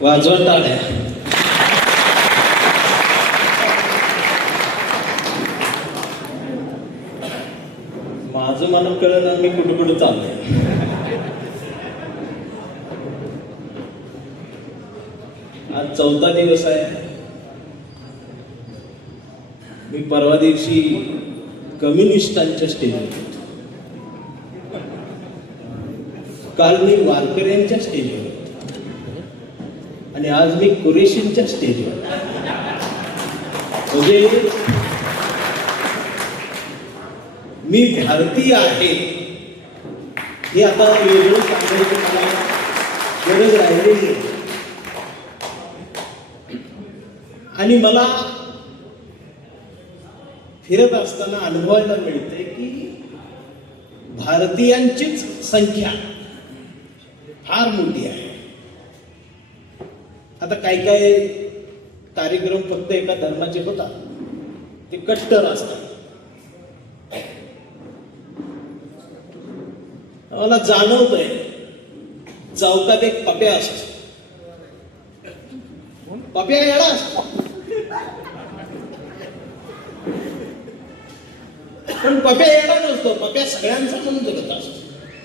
वाजवा टाळ्या. माझं मला कळलं मी कुठं कुठं चाललंय. आज 4था दिवस आहे. मी परवा दिवशी कम्युनिस्टांच्या स्टेजवर, काल मी वारकऱ्यांच्या स्टेजवर आणि आज मी कुरेशींच्या स्टेजवर. म्हणजे मी भारतीय आहे हे आता वेगळं सांगायची मला गरज राहिलेली आहे. आणि मला फिरत असताना अनुभवायला मिळते की भारतीयांचीच संख्या फार मोठी आहे. आता काही काही कार्यक्रम फक्त एका धर्माचे होतात, ते कट्टर असतात. मला जाणवतंय चौकात एक पप्या असतो. पप्या येडा असतो, पण पप्या येडा नसतो. पप्या सगळ्यांचा म्हणून जगत असतो.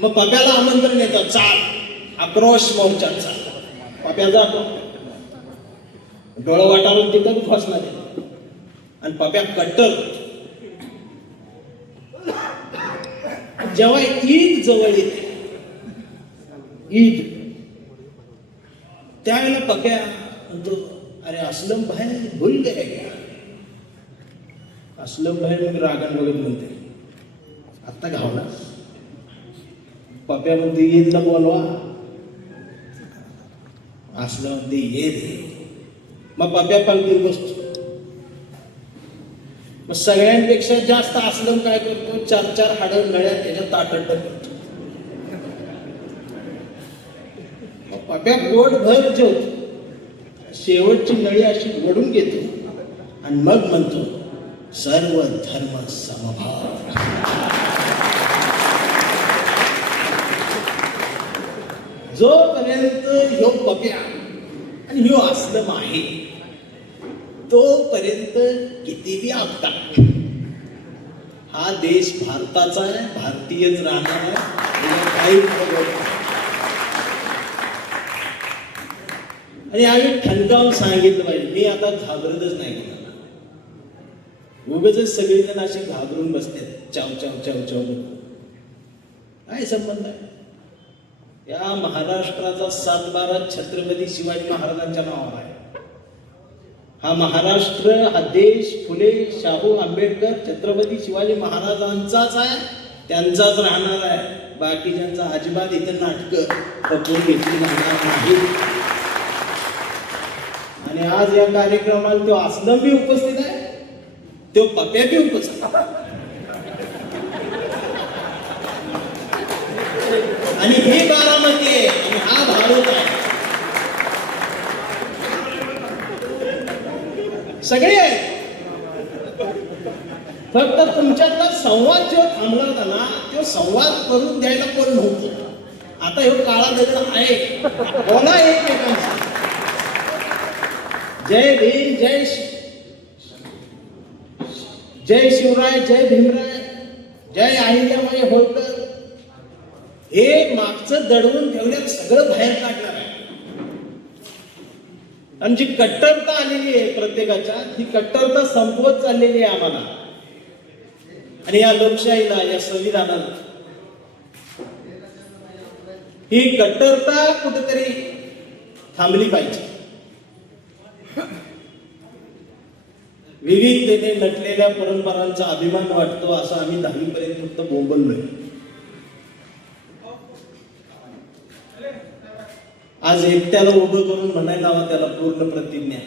मग पप्याला आमंत्रण येतं, चाल आक्रोश मोर्चात चाल. पप्या जातो, डोळं वाटारून तिथं फसणार आहे. आणि पप्या कट्टर. जेव्हा ईद जवळ येते, ईद, त्यावेळेला पप्या म्हणतो, अरे असलम भाई भूल गए क्या? असलम भाई मग रागान बघत म्हणते, आत्ता घावला. पप्या म्हणते ईदला बोलवा. असलं म्हणते ये रे. मग पप्या पंक्तीत बसतो. मग सगळ्यांपेक्षा जास्त असलम काय करतो, 4-4 हाडं नळ्या त्याच्या ताटत करतो. मग पप्या पोटभर जेवतो, शेवटची नळी अशी ओढून घेतो आणि मग म्हणतो, सर्व धर्म समभाव. जोपर्यंत ह्यो पप्या आणि ह्यो असलम आहे तोपर्यंत कितीही आपतात. हा देश भारताचा आहे, भारतीयच राहणार आहे, काही आणि आम्ही ठणकावून सांगितलं पाहिजे. मी आता घाबरतच नाही कोणाला. उगाच सगळेजण असे घाबरून बसतात, चाव चाव चाव चाव. काय संबंध आहे? या महाराष्ट्राचा 7-12 छत्रपती शिवाजी महाराजांच्या नावावर आहे. हा महाराष्ट्र, हा देश फुले शाहू आंबेडकर छत्रपती शिवाजी महाराजांचाच आहे, त्यांचाच राहणार आहे. बाकीच्यांचा अजिबात इथं नाटकं पकडून घेतली जाणार नाही. आणि आज या कार्यक्रमाला तो असलम बी उपस्थित आहे, तो पप्या बी उपस्थित आहे. आणि ही बारामती आहे आणि हा भारत आहे. सगळे आहेत. फक्त तुमच्यातला संवाद जो थांबला होता ना, तो संवाद करून द्यायला कोण नव्हतं. आता हे काळा दगड आहे, बोला एकमेकांशी. जय भीम, जय शिवराय, जय भीमराय, जय अहिल्याबाई होळकर. हे मागचं दडवून ठेवण्यात सगळं बाहेर काढणार आहे. आणि जी कट्टरता आलेली आहे प्रत्येकाच्या, ती कट्टरता संपवत चाललेली आहे आम्हाला. आणि या लोकशाहीला, या संविधानाला ही कट्टरता कुठेतरी थांबली पाहिजे. विविधतेने नटलेल्या परंपरांचा अभिमान वाटतो असं आम्ही 10वी पर्यंत फक्त बोंबललोय. आज एकट्याला उभं करून म्हणायला हवं त्याला पूर्ण प्रतिज्ञा.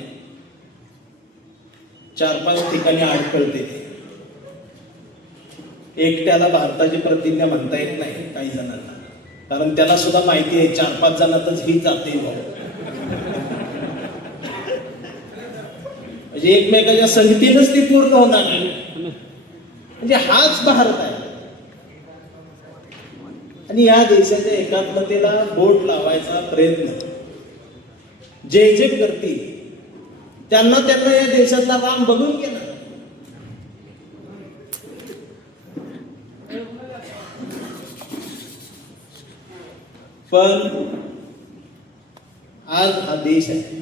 4-5 ठिकाणी अडखळते ते. एकट्याला भारताची प्रतिज्ञा म्हणता येत नाही काही जणांना, कारण त्याला सुद्धा माहिती आहे 4-5 जणातच ही जाते. म्हणजे एकमेकाच्या संगतीनच ती पूर्ण होणार नाही. म्हणजे हाच भारत आहे. आणि या देशाच्या एकात्मतेला बोट लावायचा प्रयत्न जे जे करतील त्यांना त्यांना या देशातला राम बघून गेला. पण आज हा देश आहे,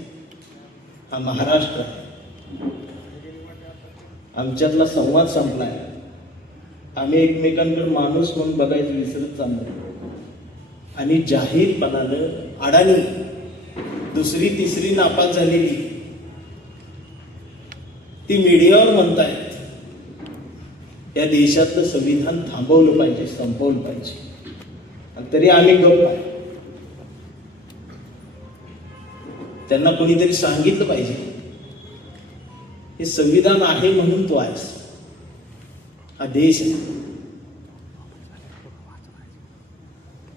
हा महाराष्ट्र आहे. आमच्यातला संवाद संपलाय. आम्ही एकमेकांकडे माणूस म्हणून बघायचं विसरत चाललो आणि जाहीरपणानं अडाणी दुसरी तिसरी नापास झालेली ती मीडियावर म्हणतायत या देशातलं संविधान थांबवलं पाहिजे, संपवलं पाहिजे, आणि तरी आम्ही गप्प आहे. त्यांना कोणीतरी सांगितलं पाहिजे हे संविधान आहे म्हणून तू आहेस, हा देश आहे.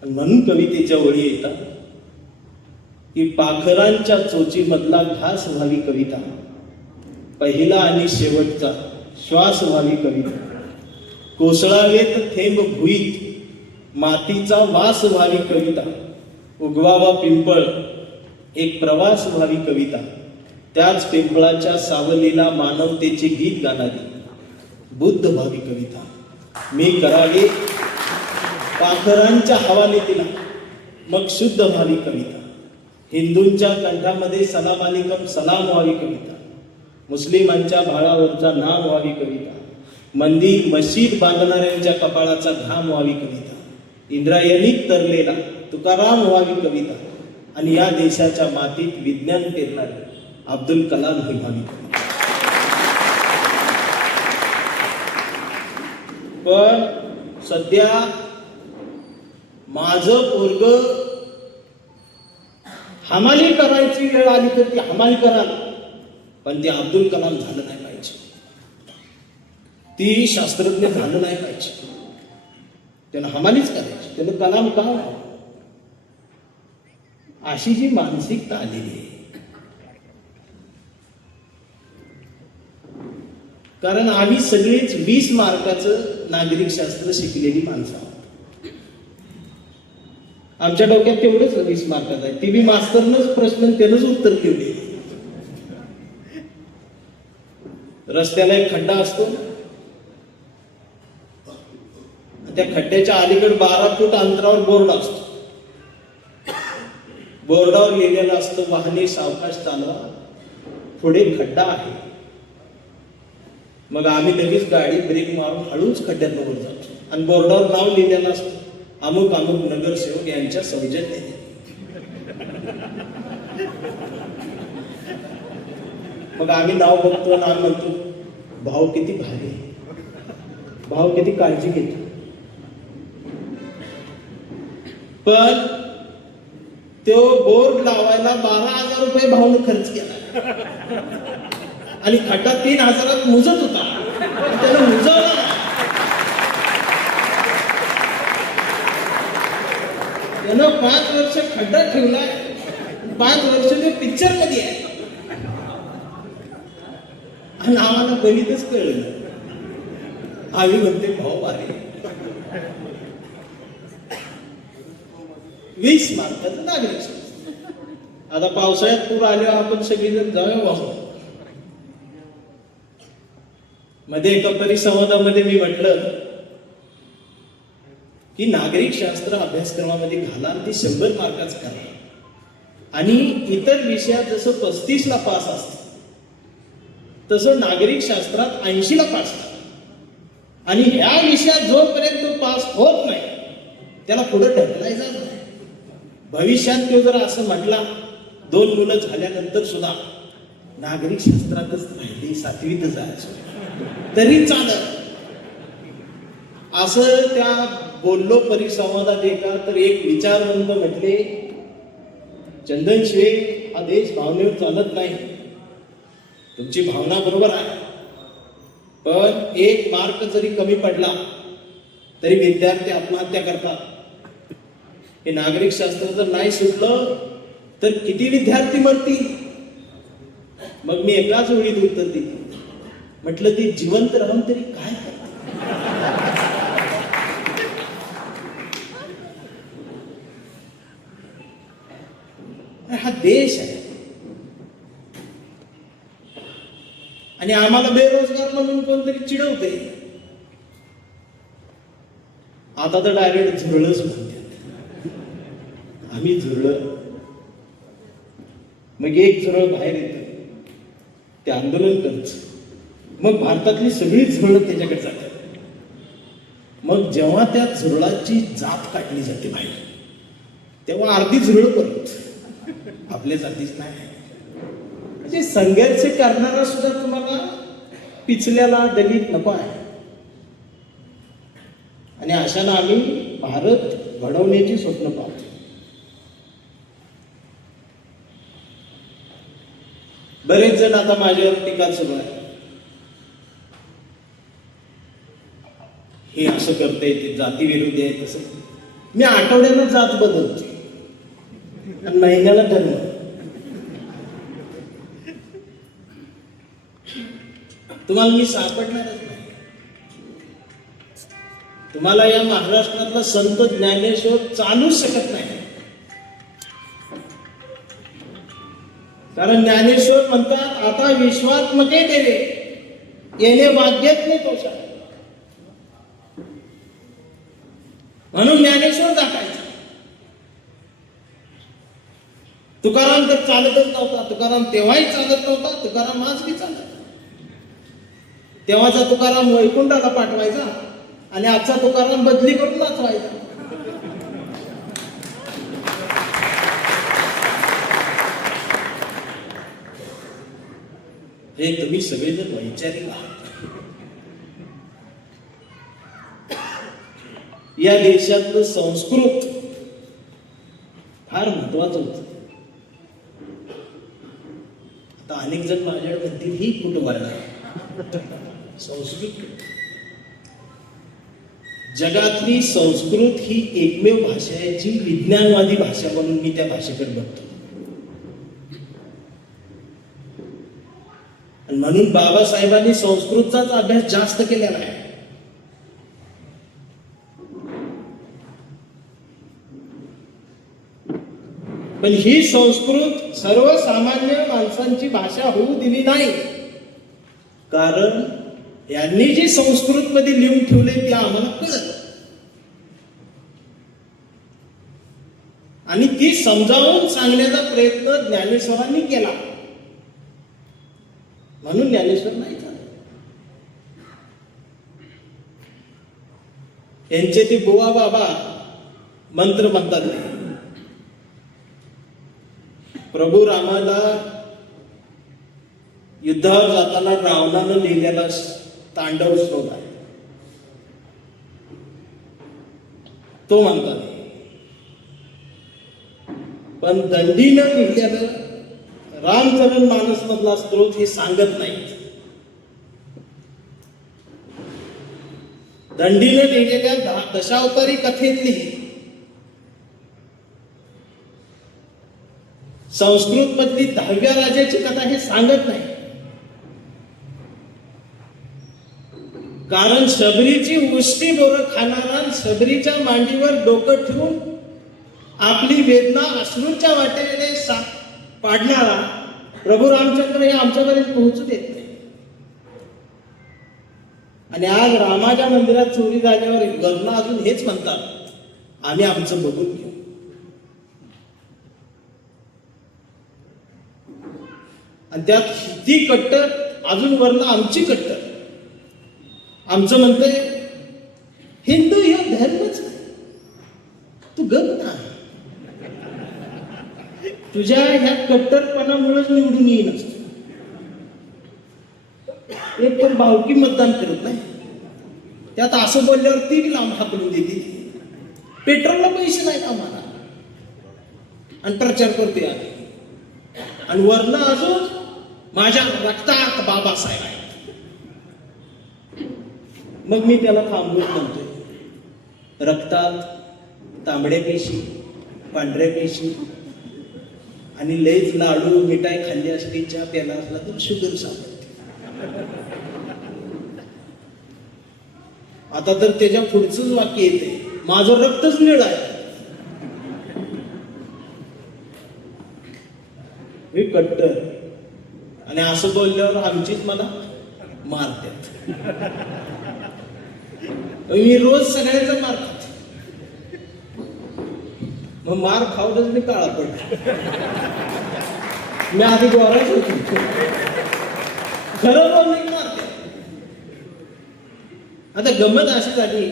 म्हणून कवितेच्या ओळी येतात की पाखरांच्या चोचीमधला घास व्हावी कविता, पहिला आणि शेवटचा श्वास व्हावी कविता, कोसळावेत थेंब भुईत मातीचा वास व्हावी कविता, उगवावा पिंपळ एक प्रवास व्हावी कविता, त्याच पिंपळाच्या सावलीला मानवतेचे गीत गाणारी बुद्ध व्हावी कविता, मी करावे पाखरांच्या हवालीतीला मग शुद्ध व्हावी कविता, हिंदूंच्या कंठामध्ये सलाम अलिकम सलाम व्हावी कविता, मुस्लिमांच्या भाळावरचा नाम व्हावी कविता, मंदिर मशीद बांधणाऱ्यांच्या कपाळाचा घाम व्हावी कविता, इंद्रायणीत तरलेला तुकाराम व्हावी कविता, आणि या देशाच्या मातीत विज्ञान पेरणारे अब्दुल कलाम ही व्हावी कविता. पण सध्या माझं पोरग हमाली करायची वेळ आली तर ती हमाली करा, पण ते अब्दुल कलाम झालं नाही पाहिजे, ती शास्त्रज्ञ झालं नाही पाहिजे, त्यानं हमालीच करायची, त्यानं कलाम का व्हावं? अशी जी मानसिकता आलेली आहे. कारण आम्ही सगळेच 20 मार्काचं नागरिक शास्त्र शिकलेली माणसं आहोत. आमच्या डोक्यात तेवढंच 20 मार्काचं आहे, ती बी मास्तरनंच प्रश्न त्यानंच उत्तर ठेवले. रस्त्याला एक खड्डा असतो, त्या खड्ड्याच्या अलीकडे 12 फूट अंतरावर बोर्ड असतो. बोर्डावर लिहिलेलं असतं वाहने सावकाश चालवा, पुढे खड्डा आहे. मग आम्ही लगेच गाडी ब्रेक मारून हळूच खड्ड्यात वर जातो आणि बोर्डावर नाव लिहिलेलं असतं अमुक अमुक नगरसेवक यांच्या सौजन्याने. मग आम्ही नाव बघतो आणि आम्ही म्हणतो भाऊ किती भारी, भाऊ किती काळजी घेतो. पण तो बोर्ड लावायला 12,000 रुपये भाऊने खर्च केला आणि खड्डा 3,000 मुजत होता, त्यानं मुजवला. त्यानं 5 वर्ष खड्डा ठेवलाय, 5 वर्ष ते पिक्चर मध्ये आहे आणि आम्हाला गणितच कळलं. आम्ही म्हणते भाऊ अरे 20 मार्काचं नागरिक शास्त्र. आता पावसाळ्यात पूर आल्यावर आपण सगळेजण जाऊया वाहून. मध्ये एका परिसंवादामध्ये मी म्हटलं की नागरिक शास्त्र अभ्यासक्रमामध्ये घाला आणि ते 100 मार्काच करा, आणि इतर विषयात जसं 35ला पास असतं तसं नागरिक शास्त्रात 80ला पास करा, आणि ह्या विषयात जोपर्यंत पास होत नाही त्याला पुढे ढकलायचं नाही. भविष्यात तो जर असं म्हटला 2 मुलं झाल्यानंतर सुद्धा नागरिक शास्त्रातच राहिली 7वीत जायचं तरी चालत, असं त्या बोललो परिसंवादात. एका तर एक विचारवंत म्हटले चंदन शिवे हा देश भावनेवर चालत नाही, तुमची भावना बरोबर आहे, पण 1 मार्क जरी कमी पडला तरी विद्यार्थी आत्महत्या करतात. हे नागरिक शास्त्र जर नाही सुटलं तर किती विद्यार्थी मरतील? मग मी एकाच वेळीत उत्तर दिले, म्हटलं ती जिवंत राहून तरी काय करतात? हा देश आहे, आणि आम्हाला बेरोजगार म्हणून कोणतरी चिडवते. आता तर डायरेक्ट झुरळच म्हणतात. आम्ही झुरळ. मग एक झुरळ बाहेर येतं, ते आंदोलन करत, मग भारतातली सगळी झुरळ त्याच्याकडे जातात. मग जेव्हा त्या झुरळाची जात काढली जाते बाहेर, तेव्हा अर्धी झुरळ परत आपल्या जातीच नाही. म्हणजे संघर्ष करणारा सुद्धा तुम्हाला पिचल्याला दलित नको आहे. आणि अशानं आम्ही भारत घडवण्याची स्वप्न पाहतो. बरेच जण आता माझ्यावर टीका सुरू आहे, हे असं करते, ते जाती विरोधी आहे. तसं मी आठवड्यानं जात बदलतो आणि महिन्याला धर्म. तुम्हाला मी सापडणारच नाही. तुम्हाला या महाराष्ट्रातला संत ज्ञानेश्वर चालूच शकत नाही. कारण ज्ञानेश्वर म्हणतात, आता विश्वात्मके देवे येणे वाग्यत नाही तोषा. म्हणून ज्ञानेश्वर दाखायचा. तुकाराम तर चालतच नव्हता. तुकाराम तेव्हाही चालत नव्हता, तुकाराम आज बी चालत. तेव्हाचा तुकाराम वैकुंठाला पाठवायचा आणि आजचा तुकाराम बदली करून नाचवायचा. हे तुम्ही सगळेजण वैचारिक आहात. या देशातलं संस्कृत फार महत्वाचं होतं. आता अनेक जण माझ्याकडे म्हणतील, ही कुठं वाढ आहे? संस्कृत जगातली संस्कृत ही एकमेव भाषा आहे जी विज्ञानवादी भाषा म्हणून मी त्या भाषेकडे बघतो. आणि म्हणून बाबासाहेबांनी संस्कृतचाच अभ्यास जास्त केलेला आहे. पण ही संस्कृत सर्वसामान्य माणसांची भाषा होऊ दिली नाही. कारण यांनी जी संस्कृत मध्ये लिहून ठेवले ते आम्हाला कळत आणि ती समजावून सांगण्याचा प्रयत्न ज्ञानेश्वरांनी केला. म्हणून ज्ञानेश्वर नाही झाले. यांचे ते बुवा बाबा मंत्र म्हणतात. प्रभू रामाला युद्धावर जाताना रावणानं लिहिलेला तांडव स्रोत आहे तो म्हणतात. पण दंडीनं लिहिलेलं रामचरण मानस मधला स्त्रोत हे सांगत नाहीत. दंडीनं लिहिलेल्या दशावतारी कथेतली संस्कृत मधली 10व्या राजाची कथा हे सांगत नाही. कारण शबरीची उष्टी बोरं खाणारा, शबरीच्या मांडीवर डोकं ठेवून आपली वेदना अश्रूंच्या वाटेने पाडणारा प्रभू रामचंद्र हे आमच्यापर्यंत पोहोचू देत नाही. आणि आज रामाच्या मंदिरात चोरी झाल्यावर वर्ण अजून हेच म्हणतात, आम्ही आमचं बघून घेऊ. आणि त्यात ती कट्टर अजून वर्ण आमची कट्टर. आमचं म्हणतंय हिंदू हे धर्मच नाही. तू गप ना, तुझ्या ह्या कट्टरपणामुळेच निवडून येईन असतो. एक पण भावकी मतदान करत नाही. त्यात असं बोलल्यावर ती लांब हाकलून देते. पेट्रोलला पैसे नाहीत आम्हाला आणि प्रचार करते आम्ही. आणि वर्ण अजून माझ्या रक्तात बाबासाहेब आहेत. मग मी त्याला थांबवत म्हणतोय, रक्तात तांबड्या पेशी, पांढऱ्या पेशी आणि लयच लाडू मिठाई खाल्ली असली, चहा प्याला असला तर शुगर सापडते. आता तर त्याच्या पुढचंच वाक्य येते, माझं रक्तच निळ आहे. हे कट्टर. आणि असं बोलल्यावर आमचीच मला मारतात. मी रोज सगळ्यांचा मार खाते. मग मार खाऊनच मी काळा पडतो. मी आधी गोराच होतो. खरं बोलणे मारते. आता गंमत अशी झाली,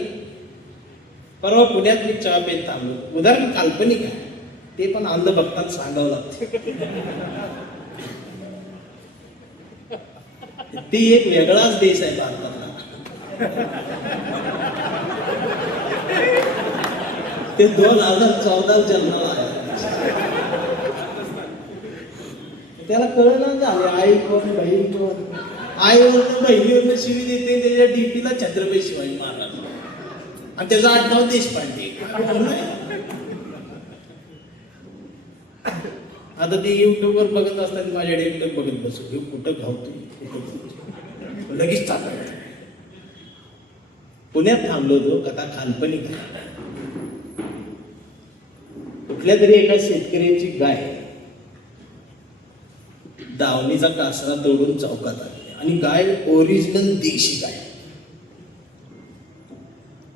परवा पुण्यात मी चहा पेत थांबलो. उदाहरण काल्पनिक आहे, ते पण अंधभक्तांना सांगावं लागतं. ती एक वेगळाच देश आहे भारतातला. ते 2014 जन्माला आहे. त्याला कळलं झाले आई कोण बहीण कोण. आईवरनं बहिणीवरनं शिवी देते, त्याच्या डीपीला छत्रपती शिवाजी महाराज आणि त्याचं आडनाव देशपांडे. आता ते युट्यूबवर बघत असताना माझ्याकडे एकटं बघत बसू, हे कुठं घावतो लगेच चालू. पुण्यात थांबलो होतो, कथा काल्पनिक. कुठल्या तरी एका शेतकऱ्याची गाय दावणीचा कासरा तोडून चौकात आली आणि गाय ओरिजिनल देशी गाय.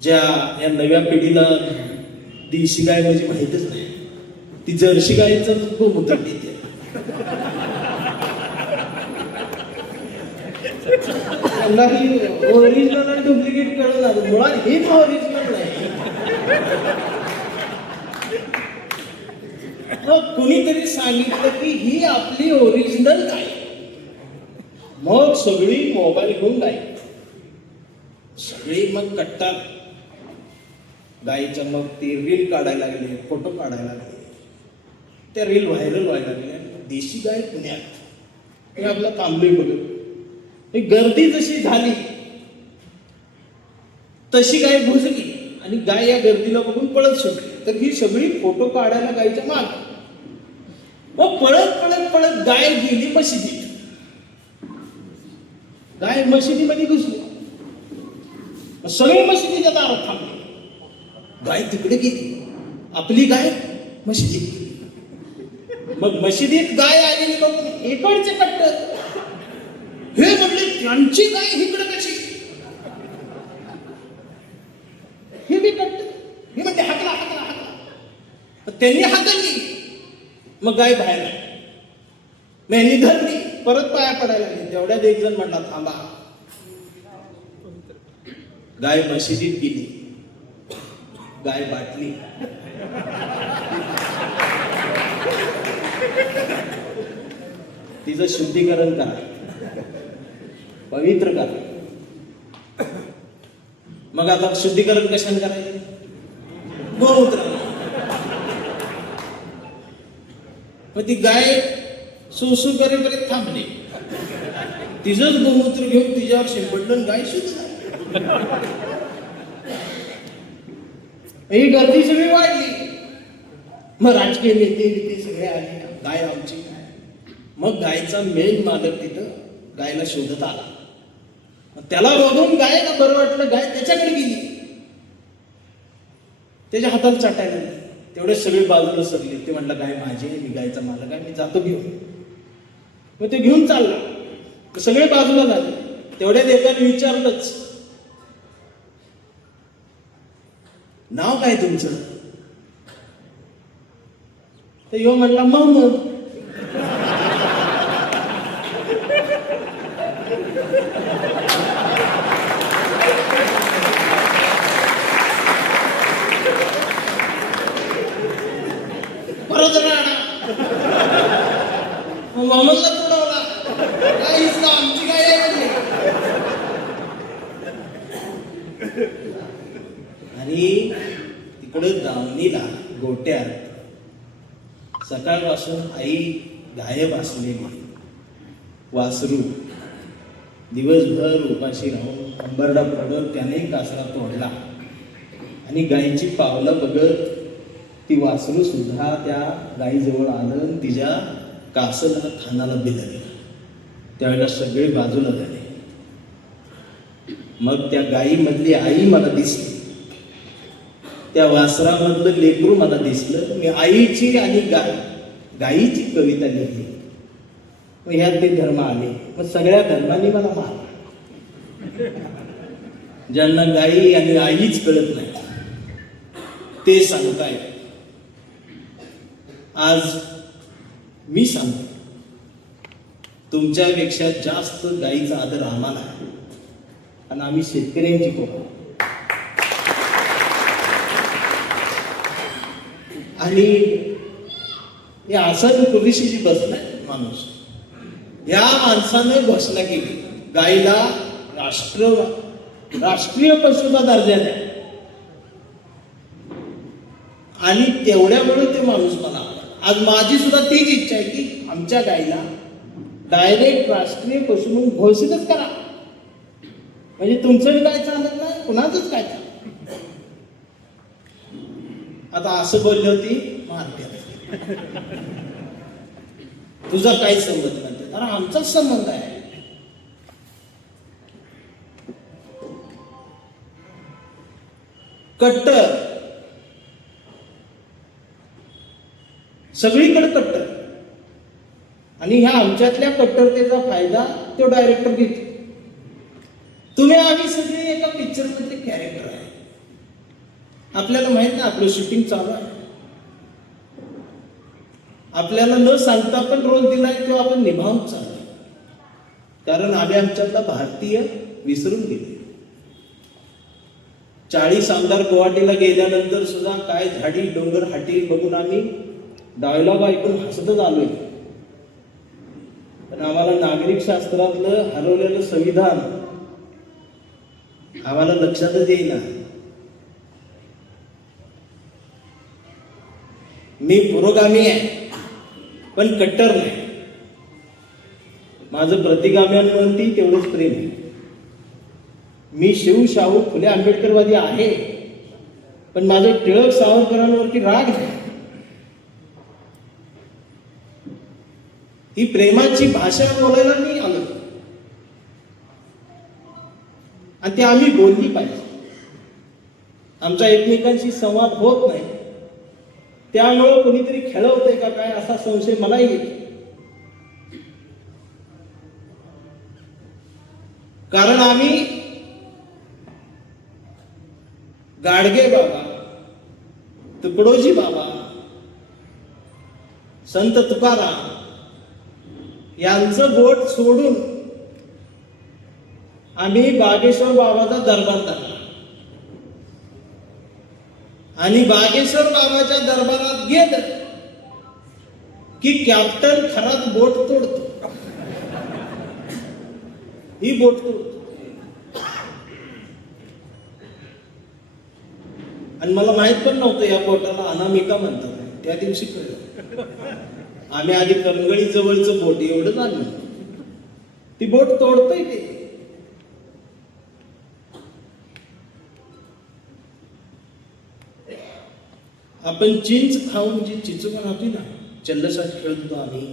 ज्या या नव्या पिढीला देशी गाय म्हणजे माहितच नाही, ती जर्सी गायीचा गोमूत्र देते. त्यांना ही ओरिजिनल आणि डुप्लिकेट कळलं ना, मुळात हेच ओरिजिनल नाही. मग कुणीतरी सांगितलं की ही आपली ओरिजिनल गाय. मग सगळी मोबाईल घेऊन गाय, सगळी मग कट्टार गायीच्या. मग ते रील काढायला लागले, फोटो काढायला लागले. त्या रील व्हायरल व्हायला लागल्या. देशी गाय पुण्यात, हे आपलं थांबलोय बघत. गर्दी जशी झाली तशी गाय भुजली आणि गाय या गर्दीला बघून पळत सुटली. तर ही सगळी फोटो काढायला गायच्या माग. मग पळत पळत पळत गाय गेली मशिदीत. गाय मशिदीमध्ये घुसली. सगळे मशिदीच्या दारात थांबले. गाय तिकडे गेली, आपली गाय मशिदीत गेली. मग मशिदीत गाय आलेली बघून इकडचे कट्टर हे म्हटले, त्यांची गाय इकडे कशी. हे बी कट्टर हे म्हणते हाकला हाकला हाकला. त्यांनी हाकलली, मग गाय बाहेर आली. मग यांनी धरली, परत पाया पडायला लागली. तेवढ्यात एक जण म्हटला थांबा. गाय मशिदीत गेली, गाय बाटली. तिचं शुद्धीकरण करा, पवित्र करा. मग आता शुद्धीकरण कशाने करायचं? गोमूत्र. मग ती गाय सुसू करेपर्यंत थांबली. तिचंच गोमूत्र घेऊन तिच्यावर शिंपडलं, गाय शुद्ध झाली. ही गर्दी सगळी वाढली. मग राजकीय नेते सगळे आले, गाय आमची गाय. मग गायचा मेन मालक तिथं गायला शोधत आला. त्याला बघून गायला बरं वाटलं, गाय त्याच्याकडे गेली, त्याच्या हाताला चाटायला लागली. तेवढे सगळे बाजूला सरले. ते म्हटलं गाय माझी आहे, मी गायचा मालक आहे, मी जातो घेऊन. मग ते घेऊन चालला. सगळे बाजूला झाले. तेवढ्यात एकाने विचारलंच, नाव काय तुमचं? तर यो म्हटला मोहम्मद. परत राणा मोहम्मदला तुडवला, काय आमची गाय आहे म्हणजे. आणि तिकडं दावणीला गोट्यात सकाळपासून आई गायब असलेली वासरू दिवसभर उपाशी राहून अंबरडा पडत त्याने कासरा तोडला. आणि गायीची पावलं बघत ती वासरू सुद्धा त्या गायीजवळ आलं, तिच्या कासला खानाला बिलगलं. त्यावेळेला सगळे बाजूला झाले. मग त्या गायीमधली आई मला दिसली, त्या वासरामधलं लेकरू मला दिसलं. मी आईची आणि गायीची कविता लिहिली. मग ह्यात ते धर्म आले. मग सगळ्या धर्मांनी मला मारला. ज्यांना गाई आणि आईच कळत नाही ते सांगताय. आज मी सांगतो, तुमच्यापेक्षा जास्त गाईचा आदर आम्हाला आहे आणि आम्ही शेतकऱ्यांची पोरं. आणि हे असं पुरुषीची बसलाय माणूस, या माणसाने घोषणा केली गाईला राष्ट्रीय पशुचा दर्जा द्या. आणि तेवढ्यामुळे ते माणूस मला आवडला. आज माझी सुद्धा तीच इच्छा आहे की आमच्या गाईला डायरेक्ट राष्ट्रीय पशु म्हणून घोषितच करा. म्हणजे तुमचं काय चालत नाही, कुणाचंच काय चालत. आता असं बोलली होती मारत्या, तुझा काही संबंध नाही. अरे आमचाच संबंध आहे. कट्टर, सगळीकडे कट्टर. आणि ह्या आमच्यातल्या कट्टरतेचा फायदा तो डायरेक्टर घेतो. तुम्ही आम्ही सगळे एका पिक्चर मधले कॅरेक्टर आहे. आपल्याला माहित नाही आपलं शूटिंग चालू आहे. आपल्याला न सांगता पण रोल दिलाय तो आपण निभावून चालू. कारण आम्ही आमच्यातला भारतीय विसरून गेले. 40 आमदार गुवाहाटीला गेल्यानंतर सुद्धा काय झाडी डोंगर हाटी बघून आम्ही डायलॉग ऐकून हसतच आलोय. पण आम्हाला नागरिक शास्त्रातलं हरवलेलं संविधान आम्हाला लक्षातच येईना. मी पुरोगामी आहे पण कट्टर नाही. माझं प्रतिगाम्यांवरती तेवढंच प्रेम आहे. मी शिव शाहू फुले आंबेडकरवादी आहे पण माझं टिळक सावरकरांवरती राग नाही. ही प्रेमाची भाषा बोलायला मी आलो आणि ती आम्ही बोलली पाहिजे. आमचा एकमेकांशी संवाद होत नाही त्यामुळे कोणीतरी खेळवतंय का काय असा संशय मलाही येतो. कारण आम्ही गाडगे बाबा, तुकडोजी बाबा, संत तुकाराम यांचं बोट सोडून आम्ही बागेश्वर बाबाचा दरबार धरला आणि बागेश्वर बाबाच्या दरबारात गेलं की कॅप्टन खरात बोट तोडतो. ही बोट तोडतो. आणि मला माहित पण नव्हतं या बोटाला अनामिका म्हणतात. त्या दिवशी कळलं. आम्ही आधी करंगळी जवळचं बोट एवढं जाणलं. ती बोट तोडतोय ते. आपण चिंच खाऊन जी चिचुका होती ना, चल्लसाठी खेळत होतो आम्ही,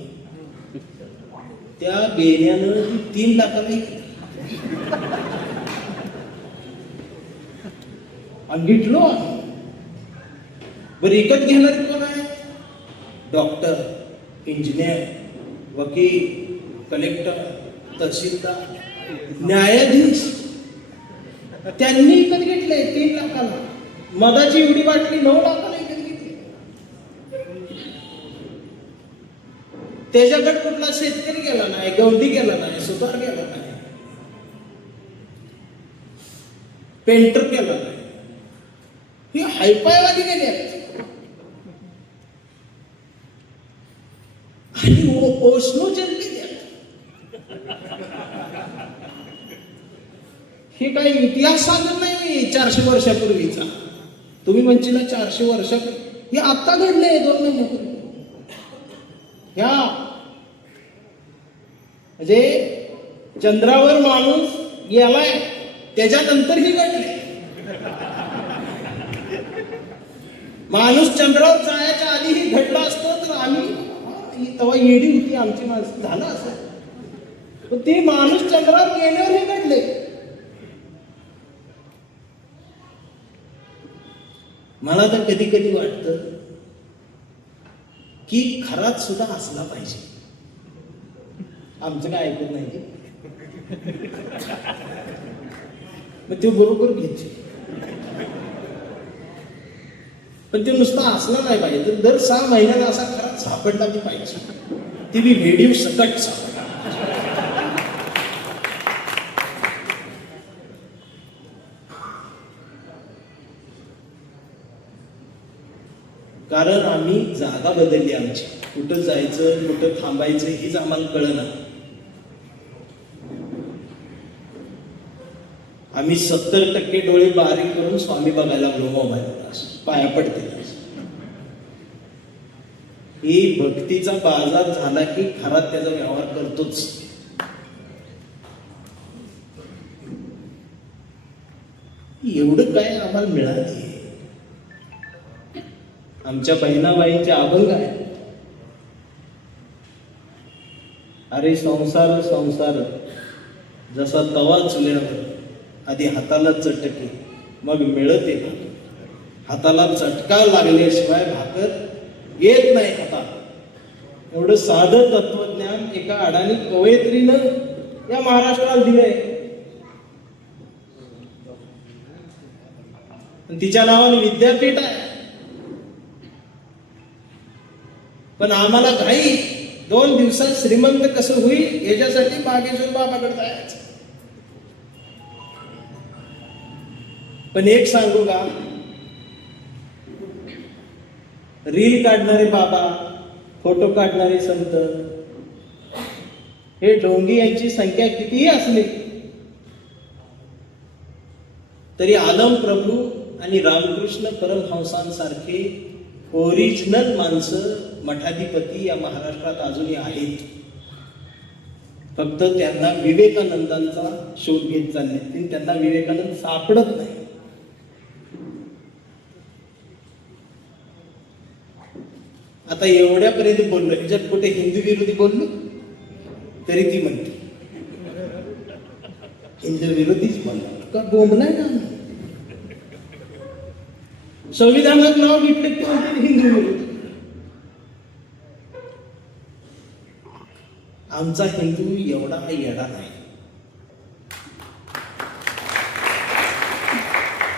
त्या बेण्यानं 3 लाखाला आणि घेतलो. बरं विकत घेणारे कोण आहे? डॉक्टर, इंजिनियर, वकील, कलेक्टर, तहसीलदार, न्यायाधीश. त्यांनी विकत घेतले 3 लाखाला. मधाची एवढी बाटली 9 लाखाला विकत घेतली. त्याच्याकडे कुठला शेतकरी गेला नाही, गवंडी गेला नाही, सुतार गेला नाही, पेंटर गेला नाही. ही हायपायवादी गेली आहे. आणि ओशनोजन केली. हे काही इतिहास सांगत नाही 400 वर्षापूर्वीचा. तुम्ही म्हणशील 400 वर्षापूर्वी, हे आता घडले 2 महिन्यापूर्वी. ह्या म्हणजे चंद्रावर माणूस गेलाय त्याच्यानंतर ही घडले. माणूस चंद्रावर जायच्या आधी ही घडला असतं तर आम्ही तेव्हा येडी होती आमची माणसं, झालं असं. पण ते माणूस चंद्रावर गेल्यावर हे घडले. मला तर कधी कधी वाटतं की खरात सुद्धा असला पाहिजे. आमचं काय ऐकत नाही. मग ते बरोबर घ्यायचे. पण ते नुसता असला नाही पाहिजे, तर दर 6 महिन्याला असा खरा सापडला बी पाहिजे. ती बी व्हिडिओ सकट सापडला. कारण आम्ही जागा बदलली आमची. कुठं जायचं, कुठं थांबायचं हेच आम्हाला कळना. आम्ही 70% डोळे बारीक करून स्वामी बघायला लागलो मोबाईलवर. पाया पडते. ही भक्तीचा बाजार झाला की घरात त्याचा व्यवहार करतोच. एवढं काय आम्हाला मिळाले. आमच्या बहिणाबाईंचे अभंग आहे. अरे संसार संसार जसा तवा चुल्यावर, आधी हाताला चटके मग मिळते भाकर. हाताला चटका लागल्याशिवाय भाकर येत नाही हातात. एवढं साधं तत्वज्ञान एका अडाणी कवयित्रीनं या महाराष्ट्राला दिलंय. तिच्या नावाने विद्यापीठ आहे. पण आम्हाला घाई, 2 दिवसात श्रीमंत कसं होईल याच्यासाठी बागेश्वर बाबाकडे जायचं. पण एक सांगू का, रील काढणारे बाबा, फोटो काढणारे संत, हे ढोंगी यांची संख्या कितीही असली तरी आलम प्रभू आणि रामकृष्ण परमहंसांसारखे ओरिजिनल माणसं, मठाधिपती या महाराष्ट्रात अजूनही आहेत. फक्त त्यांना विवेकानंदांचा शोध घेत चालले, त्यांना विवेकानंद सापडत नाही. आता एवढ्यापर्यंत बोललो, ह्याच्यात कुठे हिंदू विरोधी बोललो तरी ती म्हणते हिंदू विरोधीच बोलला का, बोंबलाय ना. संविधानात नाव घेतलं की म्हणते हिंदू विरोधी. आमचा हिंदू एवढा येडा नाही.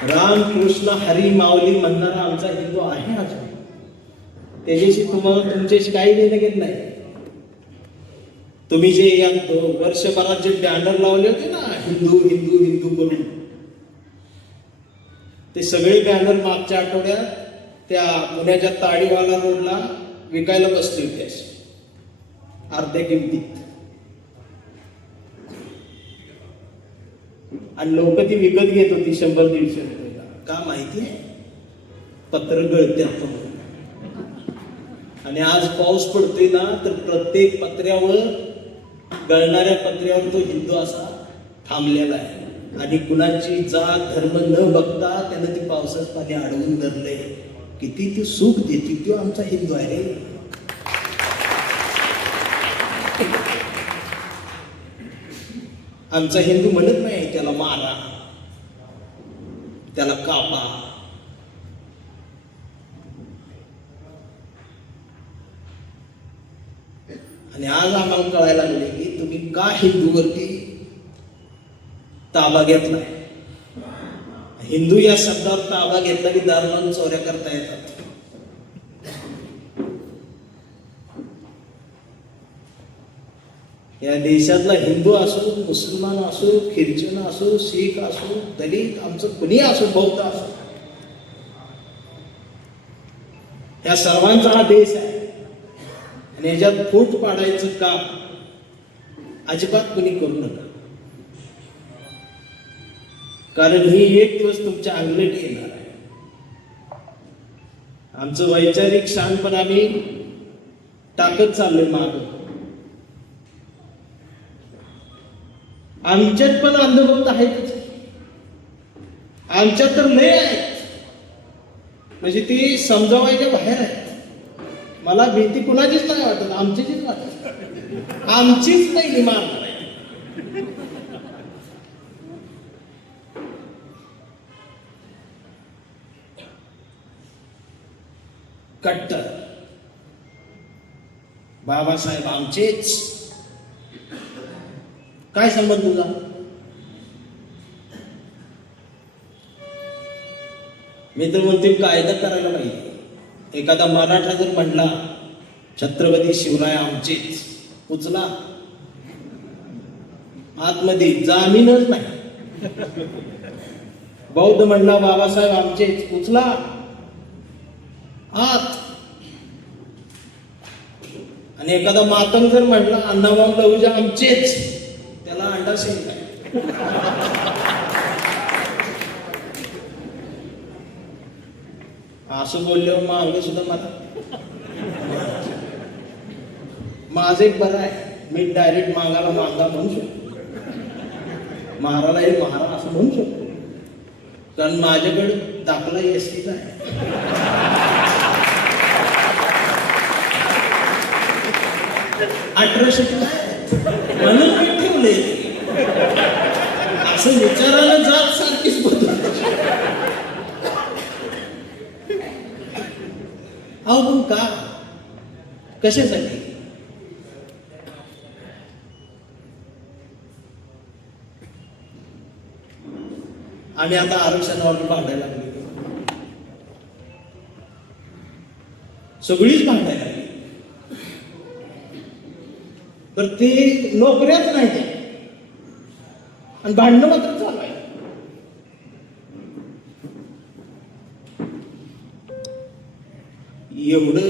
रामकृष्ण हरी माऊली म्हणणारा आमचा हिंदू आहे अजून. त्याच्याशी तुम्हाला तुमच्याशी काही देणं घेत नाही. तुम्ही जे या वर्षभरात जे बॅनर लावले होते ना, हिंदू हिंदू हिंदू करून, ते सगळे बॅनर मागच्या आठवड्यात त्या पुण्याच्या ताडीवाला रोडला विकायला बसले होते असे अर्ध्या किमतीत. आणि लोक ती विकत घेत होती 100-150 रुपयाला. का माहितीये? पत्र गळत्यात. आणि आज पाऊस पडतोय ना, तर प्रत्येक पत्र्यावर, गळणाऱ्या पत्र्यावर तो हिंदू असा थांबलेला आहे. आणि कुणाची जात धर्म न बघता त्यानं ती पावसात पाणी अडवून धरलंय. किती ती सुख देते, तो आमचा हिंदू आहे. आमचा हिंदू म्हणत नाही त्याला मारा, त्याला कापा. आणि आज आम्हाला कळायला लागले की तुम्ही का हिंदूवरती ताबा घेतलाय. हिंदू या शब्दावर ताबा घेतला की दारुण चोऱ्या करता येतात. या देशातला हिंदू असो, मुसलमान असो, ख्रिश्चन असो, शीख असो, दलित, आमचं कुणी असो, बौद्ध असो, या सर्वांचा हा देश आहे. आणि याच्यात फूट पाडायचं काम अजिबात कुणी करू नका. कारण ही एक दिवस तुमच्या अंगलट येणार आहे. आमचं वैचारिक शानपण आम्ही टाकत चाललोय माग. आमच्यात पण अंधभक्त आहेतच. आमच्यात तर लय आहेत, म्हणजे ती समजावायच्या बाहेर आहेत. मला भीती कुणाचीच नाही वाटत, आमचीच वाटत. आमचीच नाही निमार. कट्टर बाबासाहेब आमचेच. काय संबंध तुझा? मी तर म्हणते कायदा करायला पाहिजे. एखादा मराठा जर म्हणला छत्रपती शिवराय आमचेच, उचला आतमध्ये, जामीनच नाही. बौद्ध म्हणला बाबासाहेब आमचेच, उचला आत. आणि एखादा मातंग जर म्हणला अण्णाभाऊ लहुजा आमचेच, त्याला अंडा सेल काय. असं बोलल्यावर मागलं सुद्धा मला माझं एक बरं आहे, मी डायरेक्ट मागाला मागा म्हणू शकतो, महाराला हे महारा असं म्हणू शकतो, कारण माझ्याकडे दाखला एसटीचा आहे. अठराशे म्हणून मी ठेवले. असं विचारायला जात सारखीच बदल. अहो पण का, कशासाठी? आम्ही आता आरक्षणावर भांडायला लागली, सगळीच भांडायला लागली. तर ते नोकऱ्याच नाही ते, आणि भांडणं मात्र चालू आहे. एवढं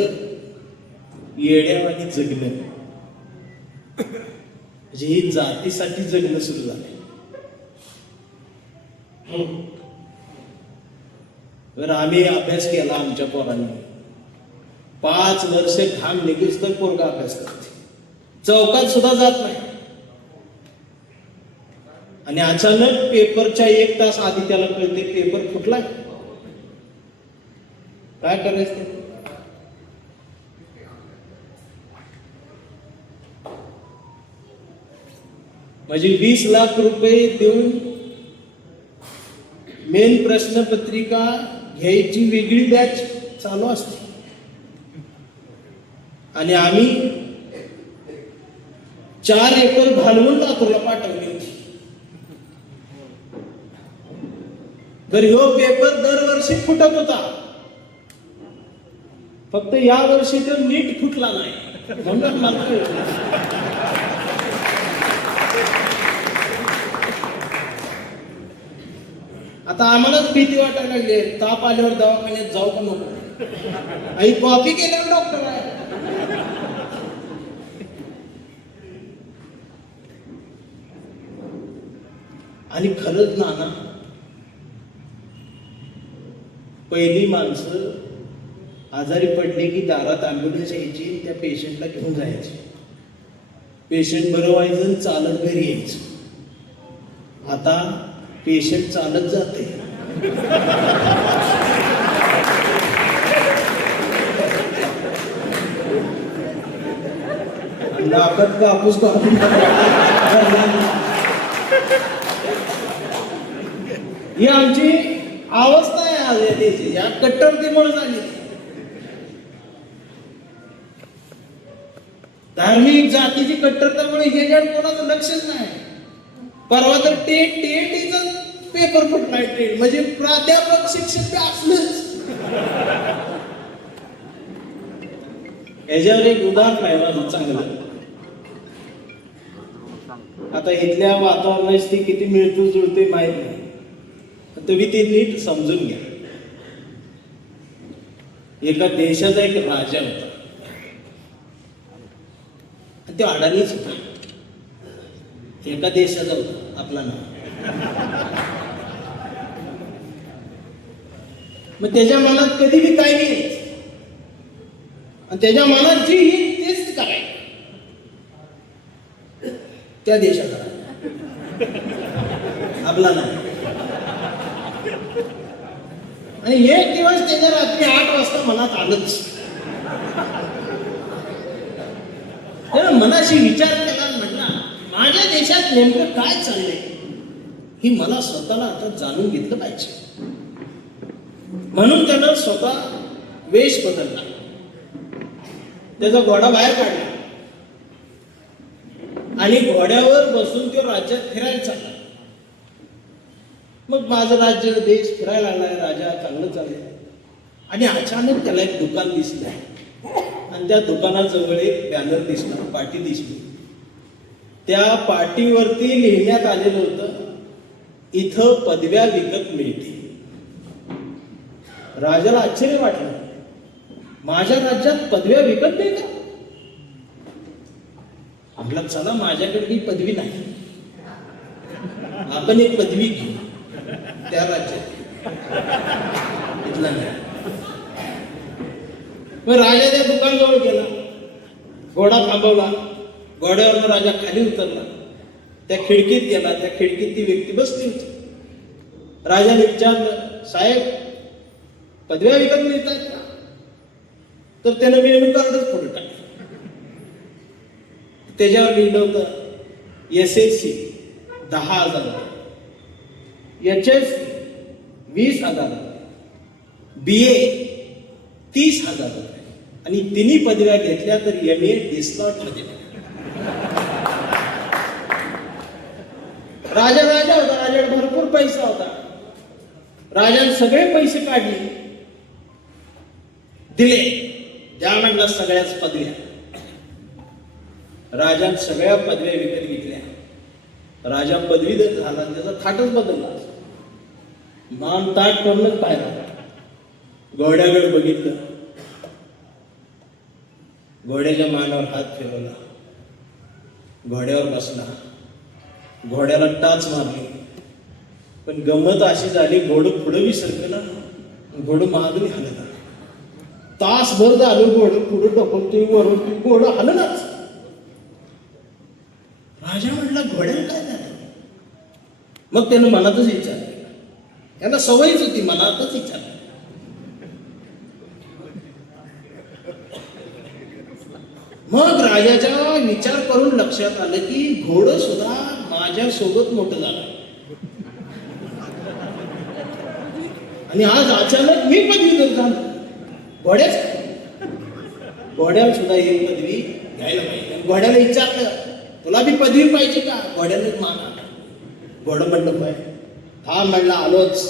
येड्यावानी जगलं, म्हणजे ही जातीसाठी जगणं सुरू झालं. तर आम्ही अभ्यास केला आमच्या पोरांनी, 5 वर्ष घाम निघूस तर पोरगा अभ्यास करते, चौकात सुद्धा जात नाही. आणि अचानक पेपरच्या 1 तास आधी त्याला कळते पेपर फुटलाय. काय करायचं ते? म्हणजे 20 लाख रुपये देऊन मेन प्रश्नपत्रिका घ्यायची वेगळी बॅच चालू असते, आणि आम्ही 4 एकर घालवून लातूरला पाठवली होती. तर ह्यो पेपर दरवर्षी फुटत होता, फक्त या वर्षी तो नीट फुटला नाही, म्हणून मला आता आम्हालाच भीती वाटायला लागली. ताप आल्यावर दवाखान्यात जाऊ का नको, आई कॉपी केल्यावर डॉक्टर आहे. आणि खरंच नाना, पहिली माणसं आजारी पडले की दारात ॲम्ब्युलन्स यायची, त्या पेशंटला घेऊन जायची, पेशंट बरं व्हायचं, चालत घरी यायचं. आता पेशंट चालत जाते. नाकात कापूस कापून ही आमची अवस्था आहे आज या देशाची, या कट्टरतेमुळे झाली. धार्मिक जातीची कट्टरतामुळे हे जण कोणाचं लक्षच नाही. परवा तर टेट पेपर फुटलाय. टेट म्हणजे प्राध्यापक शिक्षक ते असलंच. याच्यावर एक उदाहरण आहे माझं चांगलं. आता इथल्या वातावरणाशी ती किती मिळतं जुळते माहित नाही, तुम्ही ते नीट समजून घ्या. एका देशाचा एक राजा होता, तो अडाणीच होता. एका देशाचा होता, आपला नाव. मग त्याच्या मनात कधी बी काय नाही, आणि त्याच्या मनात जी येईल तेच करायचं. त्या देशाचा आपला नाव. आणि एक दिवस त्याच्या रात्री 8 वाजता मनात आलंच. त्यानं मनाशी विचार केला, म्हटला माझ्या देशात नेमकं काय चाललंय ही मला स्वतःला आता जाणून घेतलं पाहिजे. म्हणून त्यानं स्वतः वेश बदलला, त्याचा घोडा बाहेर काढला आणि घोड्यावर बसून तो राज्यात फिरायला चालला. मग माझं राज्य देश फिरायला लागलाय, राजा चांगलं चाललंय. आणि अचानक त्याला एक दुकान दिसलं आणि त्या दुकानाजवळ एक बॅनर दिसला, पाटी दिसली. त्या पाटीवरती लिहिण्यात आलेलं होतं, इथं पदव्या विकत मिळतील. राजाला आश्चर्य वाटलं, माझ्या राज्यात पदव्या विकत मिळतात. आपला चला, माझ्याकडे ही पदवी नाही, आपण एक पदवी घेऊ त्या राज्यात. इथला नाही. मग राजा त्या दुकानजवळ गेला, घोडा थांबवला, घोड्यावरनं राजा खाली उतरला, त्या खिडकीत गेला, त्या खिडकीत ती व्यक्ती बसली होती. राजाने विचारलं, साहेब पदव्या विकत मिळतात का? तर त्यानं मेनू कार्डच पुढे टाकलं. त्याच्यावर लिहिलं होतं SSC 10,000 रुपये, HS 20,000 रुपये, BA 30,000 रुपये, आणि तिन्ही पदव्या घेतल्या तर MA डिस्काउंट मध्ये. राजा होता, राजाकडे भरपूर पैसा होता. राजाने सगळे पैसे काढले, दिले, द्या म्हणला सगळ्याच पदव्या. राजाने सगळ्या पदव्या विकत घेतल्या. राजा पदवीधर झाला, त्याचा थाटच बदलला. मान ताट करूनच पाहिला, घोड्याकडे बघितलं, घोड्याच्या मानावर हात फिरवला, घोड्यावर बसला, घोड्याला टाच मारली. पण गंमत अशी झाली, घोडं पुढं विसरलं ना, घोडं मागून हलला. तासभर झालं घोडं पुढं टपकतोय, वरवरतोय, घोडं हलनाच. राजा म्हटला, घोड्याला काय झालं? मग त्यानं मनातच विचारलं, याला सवयच होती, मनातच विचारलं. मग राजाच्या विचार करून लक्षात आलं की घोडं सुद्धा माझ्या सोबत मोठं झालं, आणि आज अचानक मी पदवीधर झालो. घोड्याला सुद्धा एक पदवी घ्यायला पाहिजे. घोड्याला विचारलं, तुला बी पदवी पाहिजे का? घोड्याने माना. घोडं म्हणलं पाय, हा म्हणला आलोच.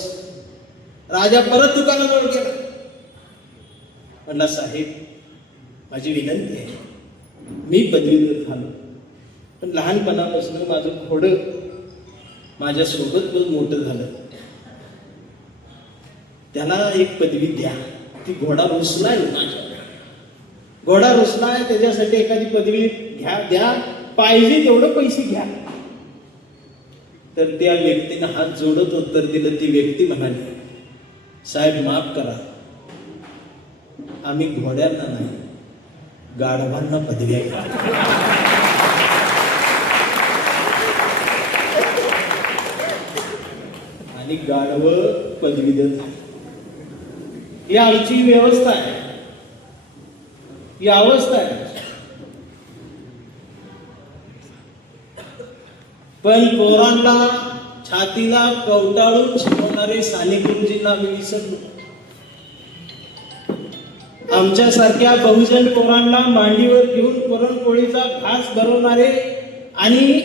राजा परत दुकानाजवळ गेला, म्हणला साहेब माझी विनंती आहे, मी पदवीधर झालो, पण लहानपणापासून माझं घोडं माझ्या सोबत मोठं झालं, त्याला एक पदवी द्या. ती घोडा रुसलाय माझ्या, घोडा रुसलाय, त्याच्यासाठी एखादी पदवी घ्या, द्या, पाहिजे तेवढं पैसे घ्या. तर त्या व्यक्तीनं हात जोडत उत्तर दिलं. ती व्यक्ती म्हणाली, साहेब माफ करा, आम्ही घोड्यांना नाही, गाढवांना पदवी आहे. आणि गाढव पदवीधर झाले. ही आमची व्यवस्था आहे, ही अवस्था आहे. पण पोरांना छातीला कवटाळून शिकवणारे साने गुरुजींना आम्ही विसरलो. आमच्यासारख्या बहुजन पोरांना मांडीवर घेऊन पुरणपोळीचा घास भरवणारे आणि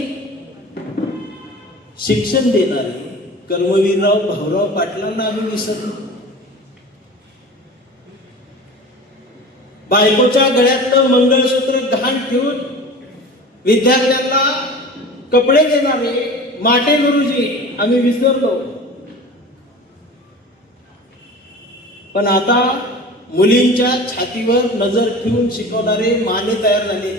शिक्षण देणारे कर्मवीरराव भाऊराव पाटलांना आम्ही विसरलो. बायकोच्या गळ्यातलं मंगळसूत्र गहाण ठेवून विद्यार्थ्यांना कपडे देणारे माटे गुरुजी आम्ही विसरलो. पण आता मुलींच्या छातीवर नजर ठेवून शिकवणारे माने तयार झाले.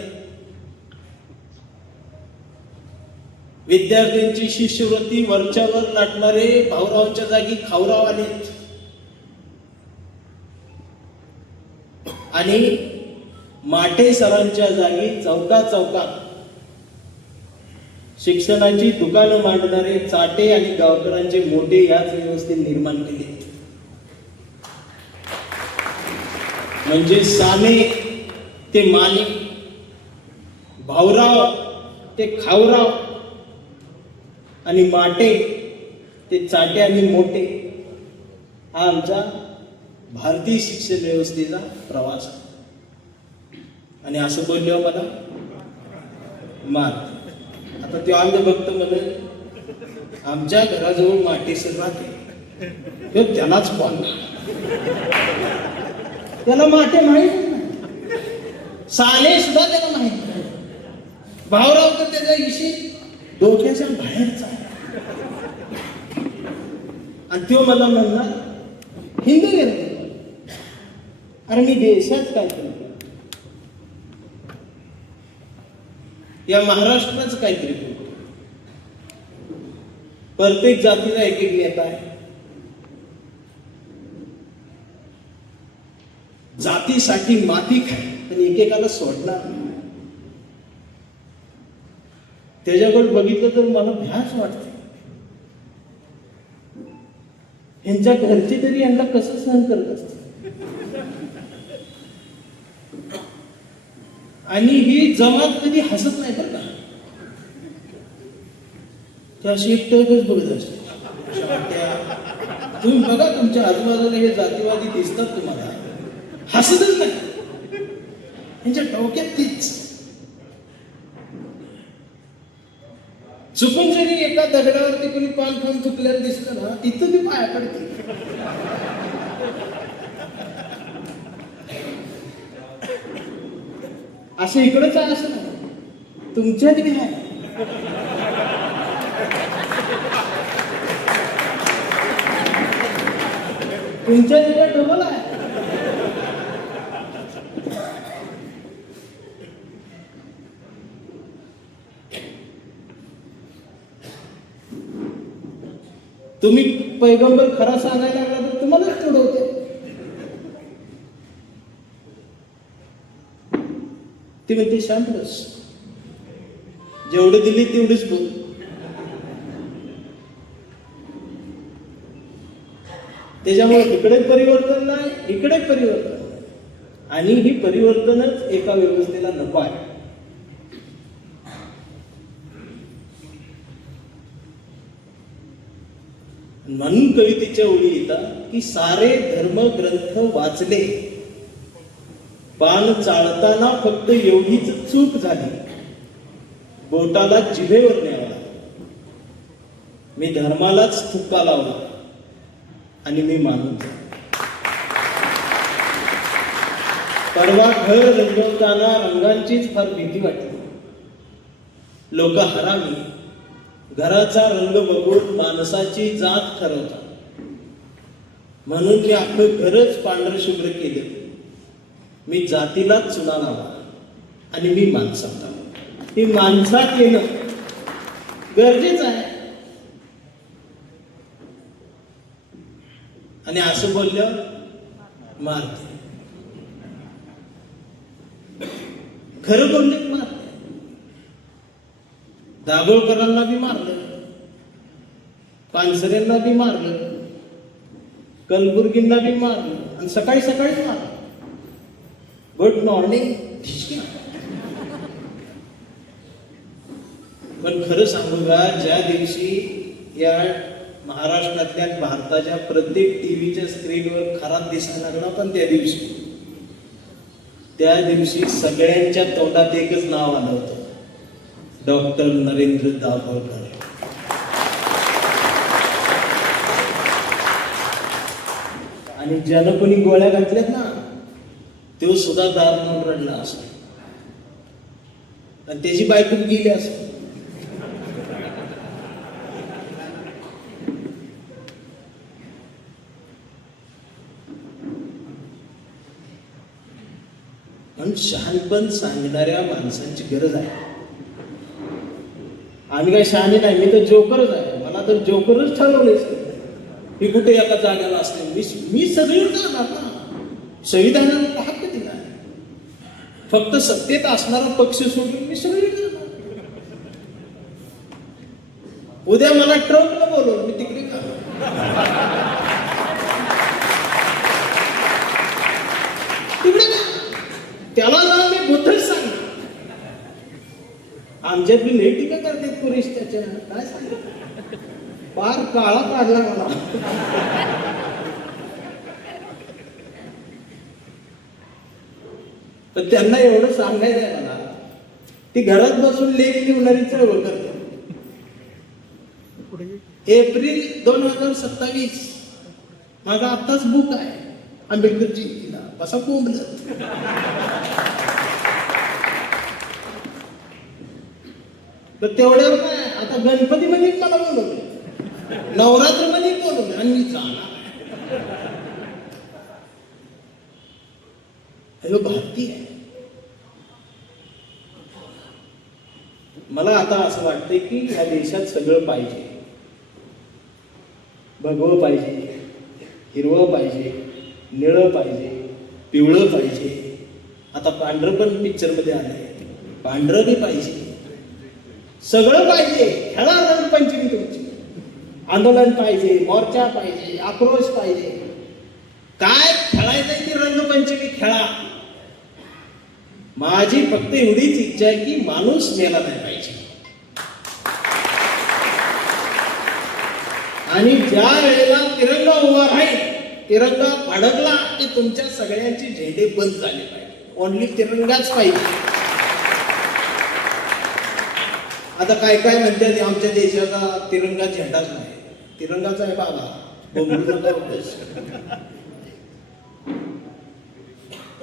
विद्यार्थ्यांची शिष्यवृत्ती वरच्यावर लाटणारे भाऊरावांच्या जागी खाऊराव आलेत. आणि माटे सरांच्या जागी चौका चौकात शिक्षणाची दुकानं मांडणारे चाटे आणि गावकरांचे मोठे याच व्यवस्थेत निर्माण केले. म्हणजे साने ते माने, भाऊराव ते खाऊराव, आणि माटे ते चाटे आणि मोठे, हा आमचा भारतीय शिक्षण व्यवस्थेचा प्रवास आहे. आणि असं बोलल्यावर मला मार. आता ते अंधभक्त म्हणेल आमच्या घराजवळ माटेसर राहते, तो त्यालाच बोलला. त्याला माटे माहित नाही, साले सुद्धा त्याला माहित नाही. भाऊराव तर त्याचा इशी डोक्याच्या बाहेरचा आहे. आणि तो मला म्हणणार हिंदू गेला. अरे मी देशात काय केलं, या महाराष्ट्राचं काहीतरी केलं. प्रत्येक जातीला एक एक नेता आहे. जातीसाठी माती खाय पण एकेकाला सोडणार नाही. त्याच्याकडे बघितलं तर मला भ्यास वाटते. यांच्या घरचे तरी यांना कसं सहन करत असते. आणि ही जमात कधी हसत नाही बरं का, तर अशी एकटकच बघत असते. तुम्ही बघा तुमच्या आजूबाजूला हे जातीवादी दिसतात तुम्हाला, हसतच नाही. यांच्या डोक्यात तीच. चुकून जरी एका दगडावरती कोणी पान खाऊन चुकल्याला दिसलं ना, तिथं ती पाया पडते. असं इकडंच आहे असं नाही, तुमच्यात बी आहे. तुमच्या तिकडे डबल आहे. तुम्ही पैगंबर खरा सांगायला लागला तर तुम्हालाच तुडवते. ती म्हणते शांत बस, जेवढं दिली तेवढीच बोल. त्याच्यामुळे इकडे परिवर्तन नाही, इकडे परिवर्तन नाही. आणि ही परिवर्तनच एका व्यवस्थेला नको आहे. म्हणून कवितेच्या ओळी येतात की सारे धर्म ग्रंथ वाचले, पान चाळताना फक्त एवढीच चूक झाली, बोटाला जिभेवर न्यावा. मी धर्मालाच थुक्का लावला आणि मी मानून परवा घर रंगवताना रंगांचीच फार भीती वाटली. लोक हरामी, घराचा रंग बघून माणसाची जात ठरवतात. म्हणून मी आपलं घरच पांढरं शुभ्र केलं. मी जातीलाच चुना लावला आणि मी माणसात आलो. ही माणसात येणं गरजेचं आहे. आणि असं बोललं मारते, खरं बोलले मारते. दाभोळकरांना बी मारलं, पानसरेंना बी मारलं, कलबुर्गींना बी मारलं आणि सकाळी सकाळीच मारलं. Good morning. पण खरं सांगू का, ज्या दिवशी या महाराष्ट्रातल्या भारताच्या प्रत्येक टीव्हीच्या स्क्रीनवर खराब दिसायला लागला, पण त्या दिवशी सगळ्यांच्या तोंडात एकच नाव आलं होतं, डॉक्टर नरेंद्र दाभोळकर. आणि ज्यानं कोणी गोळ्या घातल्यात ना, तो सुद्धा दार म्हणून रडला असं, आणि त्याची बायको गेली असं. पण शहाणपण सांगणाऱ्या माणसांची गरज आहे. आम्ही काय शहाणे नाही, मी तर जोकरच आहे. मला तर जोकरच ठरवलेच. मी कुठे एका जागेला असते, मी सगळीकडे जाणार ना. संविधानाने हक्क दिला आहे. फक्त सत्तेत असणारा पक्ष सोडून मी सगळीकडे जाणार. उद्या मला ट्रम्पला बोलवलं, मी तिकडे त्याला जाऊन मी बुद्धच सांग. आमच्यात बी लई टीका करतात पुरेश त्याच्या, काय सांग फार काळा काढला मला. पण त्यांना एवढं सांगायचं आहे मला, ती घरात बसून लेख लिहणारी चळवळ करते. एप्रिल 2027 माझा आत्ताच बुक आहे आंबेडकर जयंतीला. बसा बोंबलत. तर तेवढ्यावर काय, आता गणपतीमध्ये मला बोलवलं, नवरात्रमध्ये बोलवलं आणि मी जाणार. हॅलो भारतीय. मला आता असं वाटतंय की या देशात सगळं पाहिजे. भगवं पाहिजे, हिरवं पाहिजे, निळं पाहिजे, पिवळं पाहिजे. आता पांढरं पण पिक्चर मध्ये आलंय, पांढरं बी पाहिजे, सगळं पाहिजे. खेळा रंगपंचमी तुमची. आंदोलन पाहिजे, मोर्चा पाहिजे, आक्रोश पाहिजे. काय खेळायचंय ती रंगपंचमी खेळा. माझी फक्त एवढीच इच्छा आहे की माणूस मेला नाही पाहिजे. आणि ज्या वेळेला तिरंगा उभा राहील, तिरंगा फडकला की तुमच्या सगळ्यांची झेंडे बंद झाले पाहिजे. ओनली तिरंगाच पाहिजे. आता काय काय म्हणतात आमच्या देशाचा तिरंगा झेंडाच नाही. तिरंगाचा आहे बाबा, बोंबलू नका उगाच.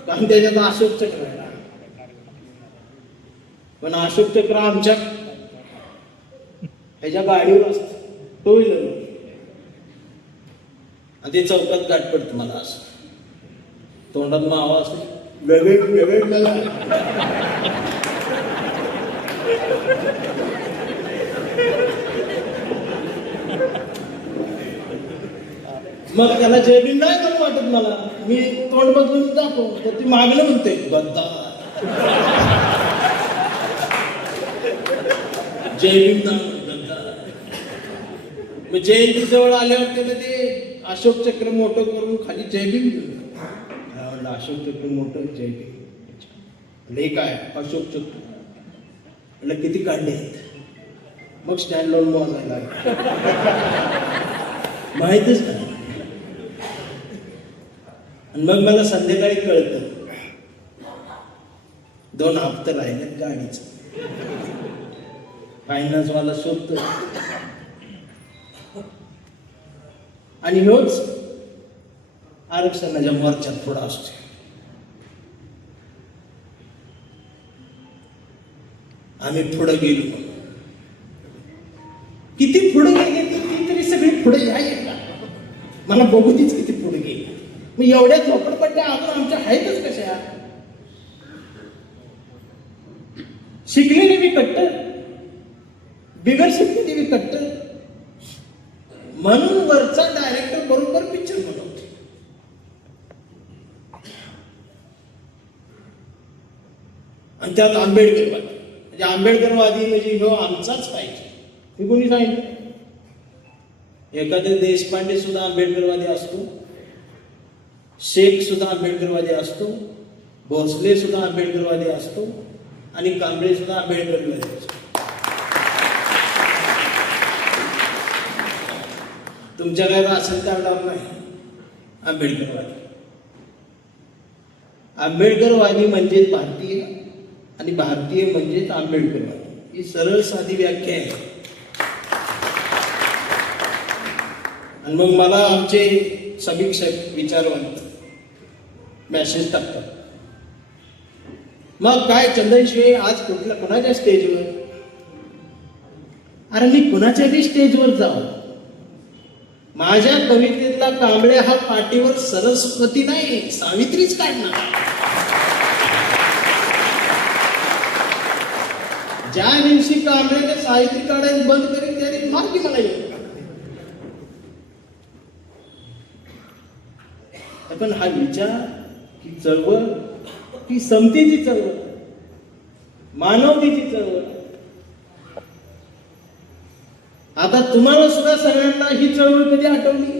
कारण त्याच्यात अशोक चक्र आहे. पण अशोक चक्र आमच्या ह्याच्या गाडीवर असत, टू व्हीलर. आणि ते चौकात गाठ पडत मला असं, तोंडात मावा असते, वेगळे वेगळे मला. मग त्याला जयभीम नाही करू वाटत मला. मी तोंड बदलून जातो तर ती मागलं म्हणते गद्दार. जयभीम ना गद्दार. मग जयंती जवळ आल्यावर त्याला ते अशोक चक्र मोठं करून खाली जयभीम दिलं. म्हणलं अशोक चक्र मोठं, जयभीम. हे काय अशोक चक्र. म्हणलं किती काढले आहेत. मग स्टँड लावून मोजायला माहितच नाही. आणि मग मला संध्याकाळी कळतं 2 हप्ते राहिले गाडीच. फायनान्स वाला शोधतो आणि ह्योच आरक्षणाच्या मोर्चात पुढे असतो. आम्ही पुढे गेलो. किती पुढे गेले ती तरी सगळी पुढे आहे का मला बघू तीच किती पुढे गेली. मग एवढ्या झोपडपट्ट्या अजून आमच्या आहेतच कशा. शिकलेली बी कट्टर, बिगर शिकलेली बी कट्टर. म्हणून वरचा डायरेक्टर बरोबर पिक्चर बनवतो. आणि त्यात आंबेडकरवादी. म्हणजे आंबेडकरवादी म्हणजे ह्यो आमचाच पाहिजे. हे कोणी सांगितलं. एखादे देशपांडे सुद्धा आंबेडकरवादी असतो, शेख सुद्धा आंबेडकरवादी असतो, भोसले सुद्धा आंबेडकरवादी असतो आणि कांबळे सुद्धा आंबेडकरवादी असतो. तुमच्या काय असेल त्यावर नाही. आंबेडकरवादी. आंबेडकरवादी म्हणजेच भारतीय आणि भारतीय म्हणजेच आंबेडकरवादी. ही सरळ साधी व्याख्या आहे. आणि मग मला आमचे समीक्षक विचारवंत मेसेज टाकतात. मग काय चंदनशिवे आज कुणाच्या स्टेजवर. अरे मी कुणाच्या बी स्टेजवर जाऊ. माझ्या कवितेतला कांबळे हा पाठीवर सरस्वती नाही सावित्रीच काढणार. ज्या दिवशी कांबळेने सावित्री काढायला बंद करेल त्या दिवशी मार्गी मला येईल. पण हा विचार की चळवळ, की समतेची चळवळ, मानवतेची चळवळ. आता तुम्हाला सुद्धा सगळ्यांना ही चळवळ कधी आठवली.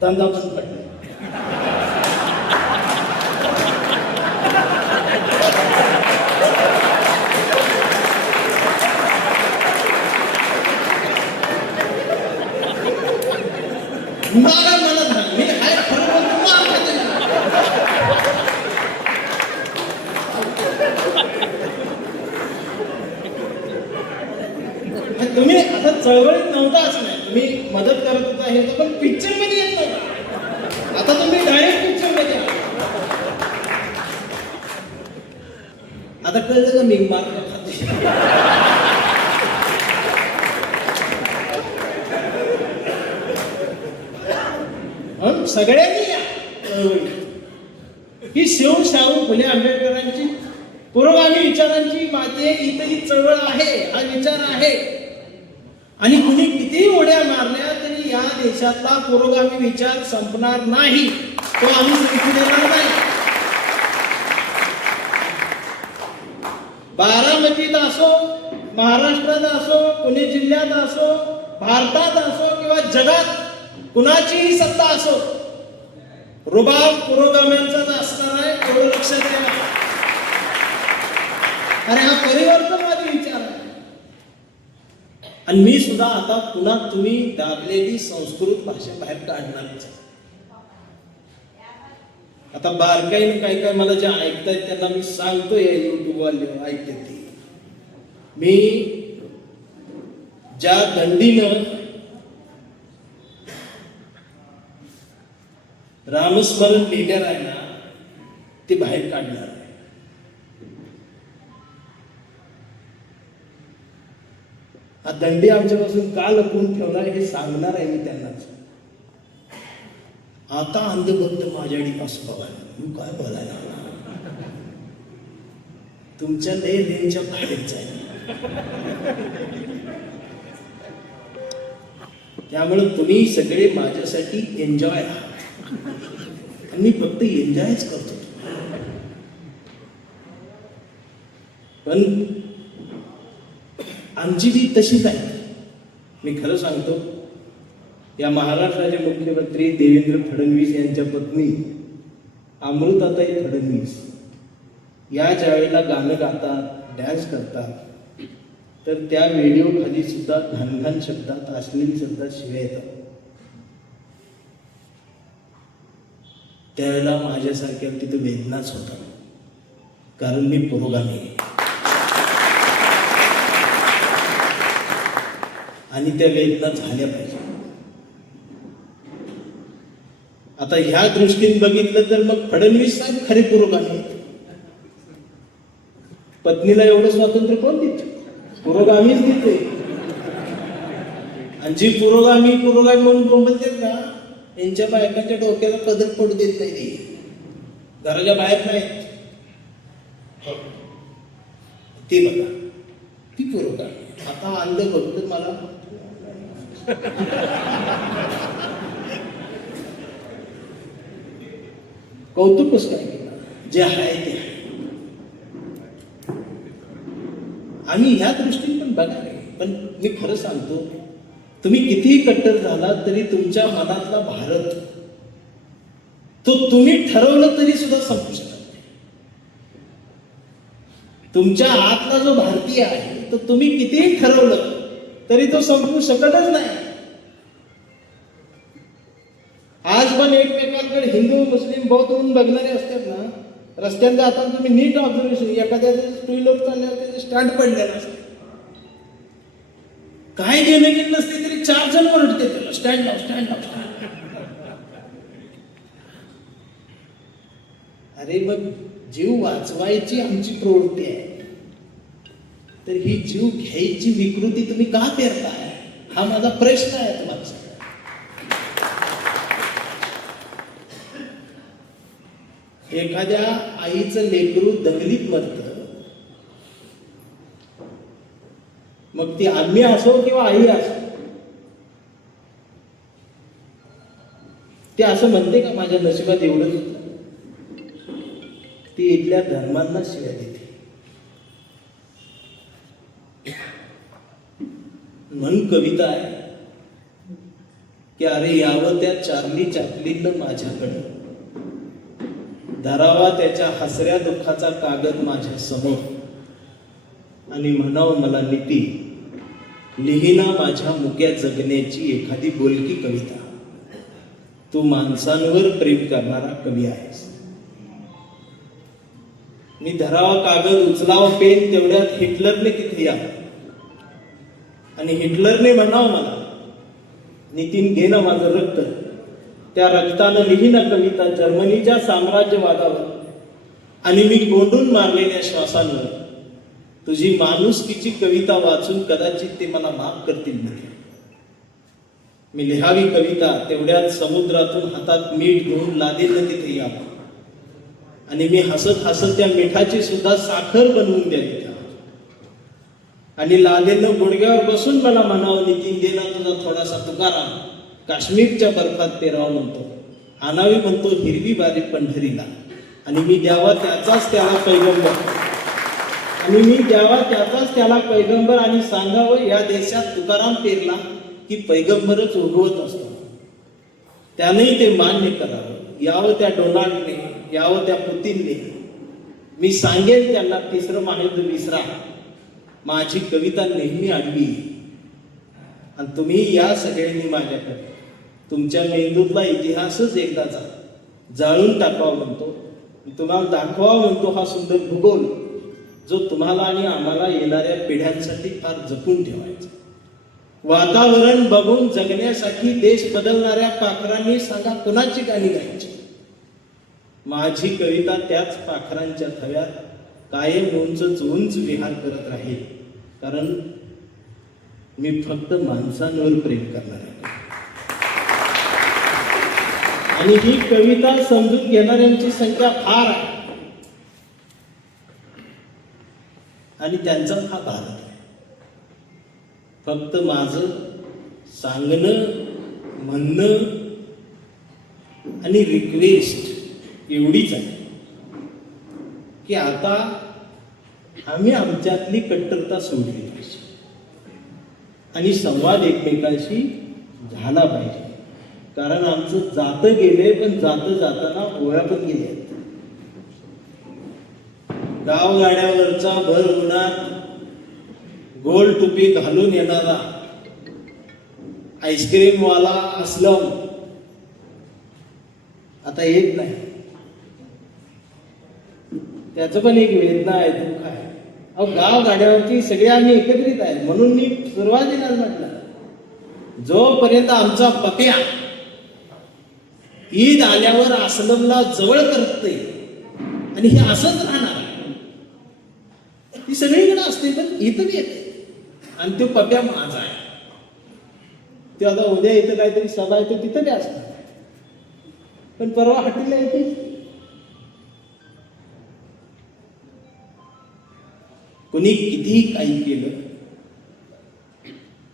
धंदा बंद पडला. मला म्हणत नाही मी काय खरं तुम्ही आता चळवळीत नव्हता असं नाही, तुम्ही मदत करत होता हे पण पिक्चर मध्ये येत नव्हता. आता तुम्ही डायरेक्ट पिक्चर मध्ये आहात. आता कळलं का मी मार्क खाते. सगळ्यांनी या ही शिव शाहू फुले आंबेडकरांची पुरोगामी विचारांची माते इथं चळवळ आहे, हा विचार आहे. आणि कुणी किती उड्या मारल्या तरी या देशातला पुरोगामी विचार संपणार नाही, तो आम्ही संपू देणार नाही. बारामतीत असो, महाराष्ट्रात असो, पुणे जिल्ह्यात असो, भारतात असो किंवा जगात कुणाचीही सत्ता असो, रुबाब पुरोगाम्यांचाच असणार आहे, एवढं लक्षात ठेवा. आणि हा परिवर्तनवादी विचार आहे. आणि मी सुद्धा आता पुन्हा तुम्ही दाबलेली संस्कृत भाषा बाहेर काढणारच. आता बारकाईने काय काय मला जे ऐकतायत त्यांना मी सांगतो, या युट्यूब वाले ऐकते ती, मी ज्या दंडीनं रामस्मरण लिहिलेलं आहे ना, ते बाहेर काढणार आहे. हा दंडी आमच्यापासून का लपवून ठेवला हे सांगणार आहे मी त्यांनाच. आता अंधभक्त माझ्याकडे असं बघायला, तू काय बोलायला तुमच्या लय रेंजच्या बाहेरच आहे. त्यामुळे तुम्ही सगळे माझ्यासाठी एन्जॉय आहात. मी फक्त एन्जॉयच करतो. पण आमची बी तशीच आहे. मी खरं सांगतो, या महाराष्ट्राचे मुख्यमंत्री देवेंद्र फडणवीस यांच्या पत्नी अमृताताई फडणवीस या ज्या वेळेला गाणं गातात, डॅन्स करतात, तर त्या व्हिडिओ खाली सुद्धा घाणघाण शब्दात, अश्लील शब्दात शिव्या येतात. त्यावेळेला माझ्यासारख्या तिथं वेदनाच होता, कारण मी पुरोगामी आहे. आणि त्या वेदना झाल्या पाहिजे. आता ह्या दृष्टीने बघितलं तर मग फडणवीस साहेब खरे पुरोगामी आहेत. पत्नीला एवढं स्वातंत्र्य कोण देते? पुरोगामीच देते. आणि जी पुरोगामी म्हणून बोंबलतात ना, यांच्या बायकांच्या डोक्याला पदर पडू देत नाही, घराच्या बाहेर नाहीत. ते बघा, ती पुरोगामी. आता अंध भक्त मला कौतुकच काय केलं, जे आहे ते आहे. आम्ही ह्या दृष्टीने पण बघा रे. पण मी खरं सांगतो, तुम्ही कितीही कट्टर झाला तरी तुमच्या मनातला भारत तो तुम्ही ठरवलं तरी सुद्धा संपू शकत नाही. तुमच्या आतला जो भारतीय आहे तो तुम्ही कितीही ठरवलं तरी तो संपू शकतच नाही. आज पण एकमेकांकडे हिंदू मुस्लिम बौद्ध म्हणून बघणारे असतात ना, रस्त्यात जाताना तुम्ही नीट ऑब्झर्वेशन, एखाद्या टू व्हीलर चालल्यावर त्याचे स्टँड पडलेला असते, काय घेणं गेलं नसते तरी 4 जण ओरडते त्याला, स्टँड लाव, स्टँड लाव, स्टँड. अरे मग जीव वाचवायची आमची प्रवृत्ती आहे, तर ही जीव घ्यायची विकृती तुम्ही का पेरताय? हा माझा प्रश्न आहे तुम्हाला. एखाद्या आईचं लेकरू दंगलीत मरतं, मग ती आम्ही असो किंवा आई असो, ते असं म्हणते का माझ्या नशिबात एवढंच होतं? ती इथल्या धर्मांना शिव्या देते. म्हणून कविता आहे की अरे यावं त्या चार्ली चॅप्लिननं माझ्याकडे, धरावा त्याच्या हसऱ्या दुःखाचा कागद माझ्या समोर, आणि म्हणावं मला नीती, लिहिना माझ्या मुक्या जगण्याची एखादी बोलकी कविता. तू माणसांवर प्रेम करणारा कवी आहेस. मी धरावा कागद, उचलावा पेन, तेवढ्यात हिटलरने तिथे या आणि हिटलरने म्हणावं मला, नितीन घे ना माझं रक्त, त्या रक्तानं लिही ना कविता जर्मनीच्या साम्राज्यवादावर, आणि मी कोंडून मारलेल्या श्वासांवर तुझी माणुसकीची कविता वाचून कदाचित ते मला माफ करतील. मी लिहावी कविता तेवढ्यात समुद्रातून हातात मीठ घेऊन लादेल तिथे यावं, आणि मी हसत हसत त्या मिठाची सुद्धा साखर बनवून द्यावी, आणि लादेनं गुडघ्यावर बसून मला म्हणावं, नितीन दे ना तुझा थोडासा तुकाराम, काश्मीरच्या बर्फात पेराव म्हणतो, आणावी म्हणतो हिरवी बारी पंढरीला, आणि मी द्यावा त्याचाच त्याला पैगंबर, आणि मी द्यावा त्याचाच त्याला पैगंबर, आणि सांगावं या देशात तुकाराम पेरला की पैगंबरच उगवत असतो, त्यानेही ते मान्य करावं. यावं त्या डोनाल्डने, यावं त्या पुतीनने, मी सांगेन त्यांना तिसरं महायुद्ध विसरा, माझी कविता नेहमी आडवी, आणि तुम्ही या सगळ्यांनी माझ्याकडे तुमच्या मेंदूतला इतिहासच एकदाचा जाळून टाकावा म्हणतो, तुम्हाला दाखवा म्हणतो हा सुंदर भूगोल, जो तुम्हाला आणि आम्हाला येणाऱ्या पिढ्यांसाठी फार जपून ठेवायचा. वातावरण बघून जगण्यासाठी देश बदलणाऱ्या पाखरांनी सांगा कुणाची गाणी गायची. माझी कविता त्याच पाखरांच्या थव्यात कायम उंच उंच विहार करत राहील, कारण मी फक्त माणसांवर प्रेम करणार आहे, आणि ही कविता समजून घेणाऱ्यांची संख्या फार आहे, आणि त्यांचा हा भारत आहे. फक्त माझं सांगणं, म्हणणं आणि रिक्वेस्ट एवढीच आहे की आता आम्ही आमच्यातली कट्टरता सोडली पाहिजे, आणि संवाद एकमेकांशी झाला पाहिजे, कारण आमचं जातं गेले, पण जाताना ओळ्या पण गेल्या. गावगाड्यावरचा भर उन्हात गोल टुपी घालून येणारा आईस्क्रीम वाला असलम आता येत नाही, त्याचं पण एक वेदना आहे, दुःख आहे. अहो गावगाड्यावरची सगळे आम्ही एकत्रित आहे, म्हणून मी सुरुवातीला म्हटलं, जोपर्यंत आमचा पप्या ईद आल्यावर असलमला जवळ करते, आणि हे असंच राहणार, ती सगळीकडे असते पण इथं बी येते, आणि तो पप्या माझा आहे. ते आता उद्या इथं काहीतरी सभा आहे तो तिथं बी असणार, पण परवा हटीला येते. कोणी कितीही काही केलं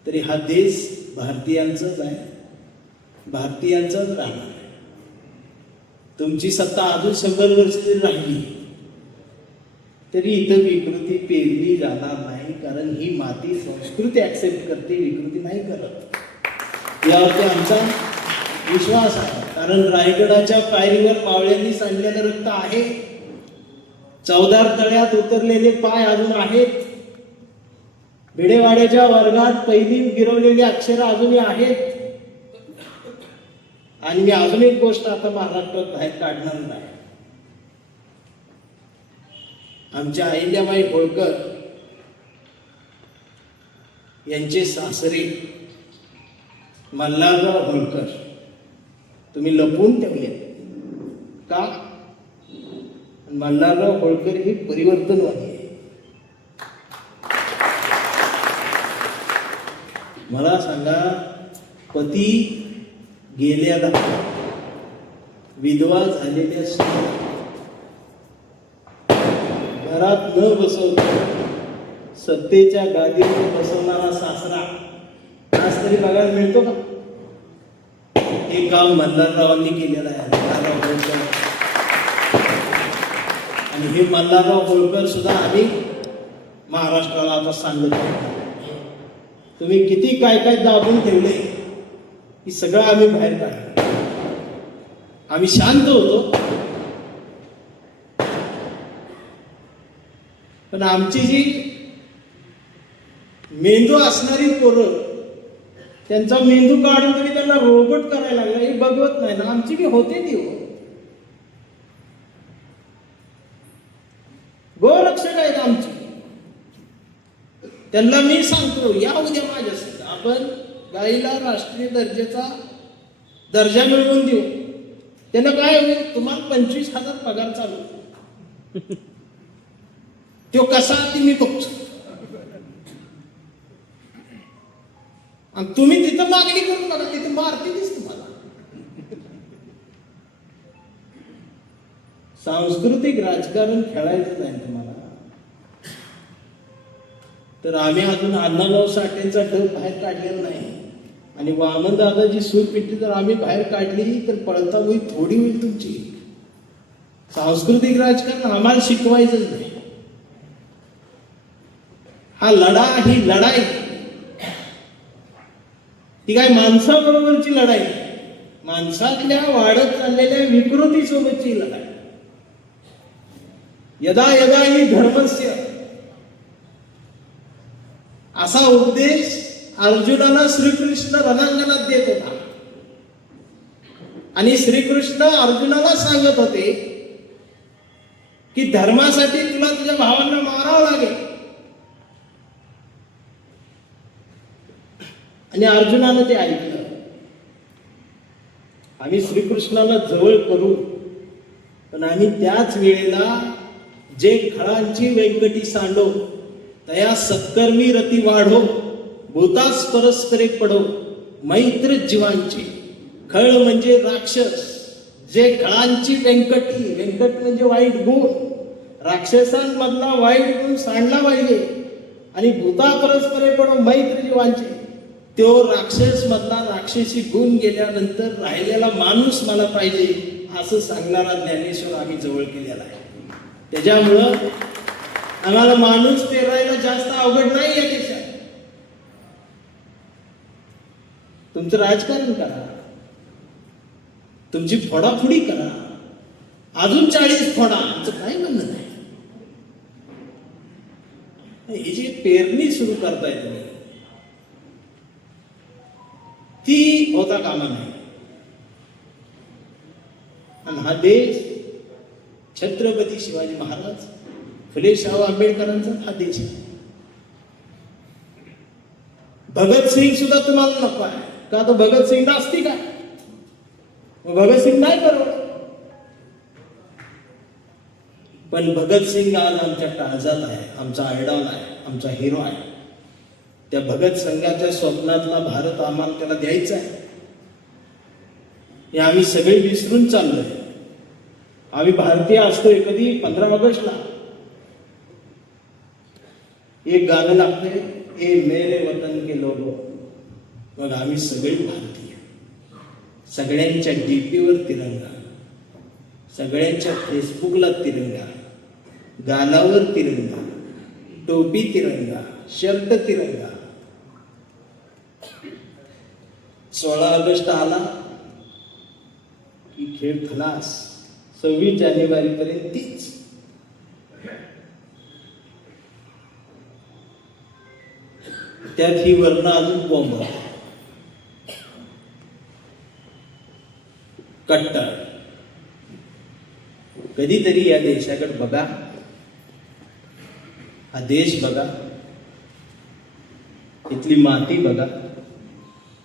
तरी हा देश भारतीयांचाच आहे, भारतीयांचाच राहणार आहे. तुमची सत्ता अजून 100 वर्ष जरी राहिली तरी इथं विकृती पेरली जाणार नाही, कारण ही माती संस्कृती ऍक्सेप्ट करते, विकृती नाही करत. यावरती आमचा विश्वास आहे, कारण रायगडाच्या पायरीवर मावळ्यांनी सांडलेलं रक्त आहे, चौदार तळ्यात उतरलेले पाय अजून आहेत, भिडेवाड्याच्या वर्गात पहिली गिरवलेली अक्षरं अजूनही आहेत. आणि मी अजून एक गोष्ट आता महाराष्ट्रात बाहेर काढणार नाही. आमच्या अहिल्याबाई होळकर यांचे सासरे मल्हारराव होळकर तुम्ही लपवून ठेवले का? मल्हारराव होळकर हे परिवर्तनवादी आहे. मला सांगा, पती गेल्याला विधवा झालेल्या स्त्रिया घरात न बसवता सत्तेच्या गादीवर बसवणारा सासरा आज तरी बघायला मिळतो का? हे काम मल्हाररावांनी केलेलं आहे, मल्हारराव होळकर. आणि हे मल्हारराव होळकर सुद्धा आम्ही महाराष्ट्राला आता सांगत तुम्ही किती काय काय दाबून ठेवले, ही सगळं आम्ही बाहेर काढलं. आम्ही शांत होतो, पण आमची जी मेंदू असणारी पोरं, त्यांचा मेंदू काढून तुम्ही त्यांना रोबोट करायला लागला, हे बघवत नाही ना. आमची बी होते ती गोरक्षक आहेत आमची. त्यांना मी सांगतो या उद्या माझ्या आपण गाईला राष्ट्रीय दर्जाचा दर्जा मिळवून देऊ. त्यानं काय होईल, तुम्हाला 25,000 पगार चालू. तो कसा ती मी बघतो. आणि तुम्ही तिथं मागणी करून बघा, तिथं मारतीच तुम्हाला. सांस्कृतिक राजकारण खेळायचं नाही तुम्हाला, तर आम्ही अजून अण्णाभाऊ साठेंचा ढग बाहेर काढलेला नाही. आणि वामन दादाची सूरपिटी जर आम्ही बाहेर काढली तर पळता होईल, थोडी होईल तुमची. सांस्कृतिक राजकारण आम्हाला शिकवायचंच नाही. हा ही लढाई ती काय माणसाबरोबरची लढाई, माणसातल्या वाढत चाललेल्या विकृतीसोबतची लढाई. यदा यदा ही धर्मस्य असा उपदेश अर्जुनाला श्रीकृष्ण रणांगणात देत होता. आणि श्रीकृष्ण अर्जुनाला सांगत होते की धर्मासाठी तुला तुझ्या भावांना मारावं लागेल. आणि अर्जुनानं ते ऐकलं. आम्ही श्रीकृष्णाला जवळ करू, पण आम्ही त्याच वेळेला जे खळांची व्यंकटी सांडो तया सत्कर्मी रती वाढो, भूतास परस्परे पडो मैत्र जीवांची. खळ म्हणजे राक्षस, जे खळांची व्यंकटी, व्यंकट म्हणजे वाईट गुण, राक्षसांमधला वाईट गुण सांडला पाहिजे. आणि भूता परस्परे पडो मैत्र जीवांची, तो राक्षस मधला राक्षसी गुण गेल्यानंतर राहिलेला माणूस मला पाहिजे असं सांगणारा ज्ञानेश्वर आम्ही जवळ केलेला आहे. त्याच्यामुळं आम्हाला माणूस पेरायला जास्त अवघड नाही या देशात. तुमचं राजकारण करा, तुमची फोडाफोडी करा, अजून 40 फोडा, आमचं काय म्हणणं नाही. ही जी पेरणी सुरू करताय तुम्ही, ती होता कामा नाही. आणि हा देश छत्रपती शिवाजी महाराज, फुले शाहू आंबेडकरांचा हा देश आहे. भगतसिंग सुद्धा तुम्हाला नको आहे का, तर भगतसिंग नास्तिक आहे, भगतसिंग नाही बरोबर. पण भगतसिंग आज आमच्या काळजात आहे, आमचा आयडॉल आहे, आमचा हिरो आहे. त्या भगत संघाच्या स्वप्नातला भारत आम्हाला त्याला द्यायचा आहे. हे आम्ही सगळे विसरून चाललोय. आम्ही भारतीय असतोय कधी 15 ऑगस्टला एक गाणं लागतंय, ए मेरे वतन के लोगो. मग आम्ही सगळे भारतीय, सगळ्यांच्या डीपीवर तिरंगा, सगळ्यांच्या फेसबुकला तिरंगा, गालावर तिरंगा, टोपी तिरंगा, शर्ट तिरंगा. 16 ऑगस्ट आला की खेळ खलास. 26 जानेवारी पर्यंत तीच. त्यात ही वर्ण अजून बॉम्ब कट्टर. कधीतरी या देशाकडे बघा, हा देश बघा, इथली माती बघा,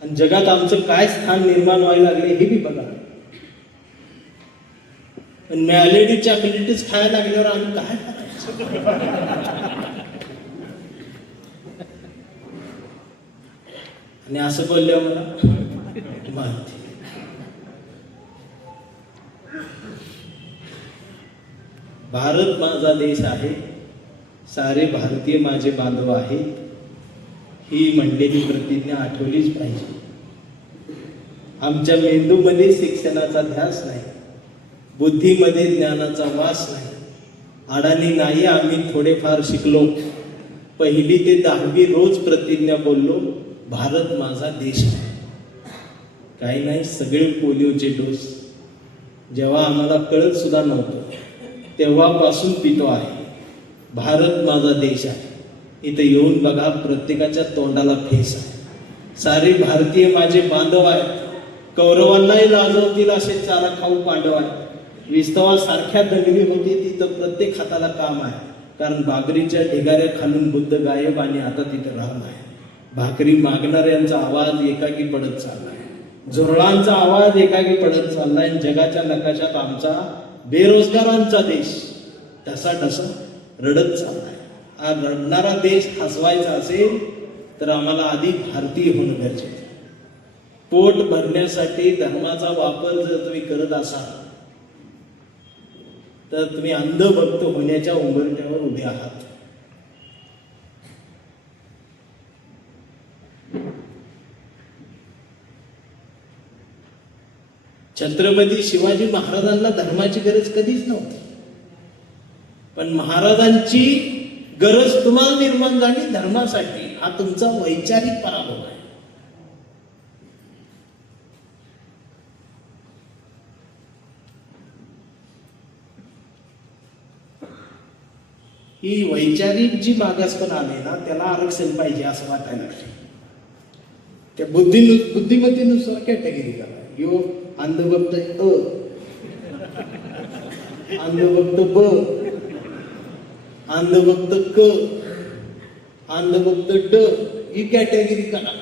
आणि जगात आमचं काय स्थान निर्माण व्हायला लागले हे बी बघा. पण मॅलेडी चॉकलेटच खायला लागल्यावर आम्ही काय करायचं. आणि असं बोलल्यावर मला माहिती, भारत माझा देश आहे, सारे भारतीय माझे बांधव आहेत. ही म्हणलेली प्रतिज्ञा आठवलीच पाहिजे. आमच्या मेंदूमध्ये शिक्षणाचा ध्यास नाही, बुद्धीमध्ये ज्ञानाचा वास नाही. अडाणी नाही आम्ही थोडेफार शिकलो. 1ली ते 10वी रोज प्रतिज्ञा बोललो, भारत माझा देश आहे. काही नाही, सगळे पोलिओचे डोस जेव्हा आम्हाला कळत सुद्धा नव्हतं तेव्हापासून पितो आहे. भारत माझा देश आहे. इथे येऊन बघा, प्रत्येकाच्या तोंडाला फेस आहे. सारे भारतीय माझे बांधव आहेत. कौरवांनाही लाजवतील असे चारा खाऊ पांडव आहेत. विस्तवासारख्या दंगली होती तिथं प्रत्येक हाताला काम आहे, कारण बाबरीच्या ढिगाऱ्या खालून बुद्ध गायब आणि आता तिथं राम आहे. भाकरी मागणाऱ्यांचा आवाज एकाकी पडत चाललाय, झुरळांचा आवाज एकाकी पडत चाललाय. जगाच्या नकाशात आमचा बेरोजगारांचा देश ढसा ढसा रडत चाललाय. हा रडणारा देश हसवायचा असेल तर आम्हाला आधी भारतीय होणं गरजेचं आहे. पोट भरण्यासाठी धर्माचा वापर जर तुम्ही करत असाल तर तुम्ही अंधभक्त होण्याच्या उंबरठ्यावर उभे आहात. छत्रपती शिवाजी महाराजांना धर्माची गरज कधीच नव्हती, पण महाराजांची गरज तुम्हाला निर्माण झाली धर्मासाठी. हा तुमचा वैचारिक पराभव आहे. ही वैचारिक जी मागासपण आले ना त्याला आरक्षण पाहिजे असं वाटायला लागले. त्या बुद्धिमत्तेनुसार कॅटेगरी करा. यो अंधभक्त अ, अंधभक्त ब, अंधभक्त क, अंधभक्त ड ही कॅटेगरी करा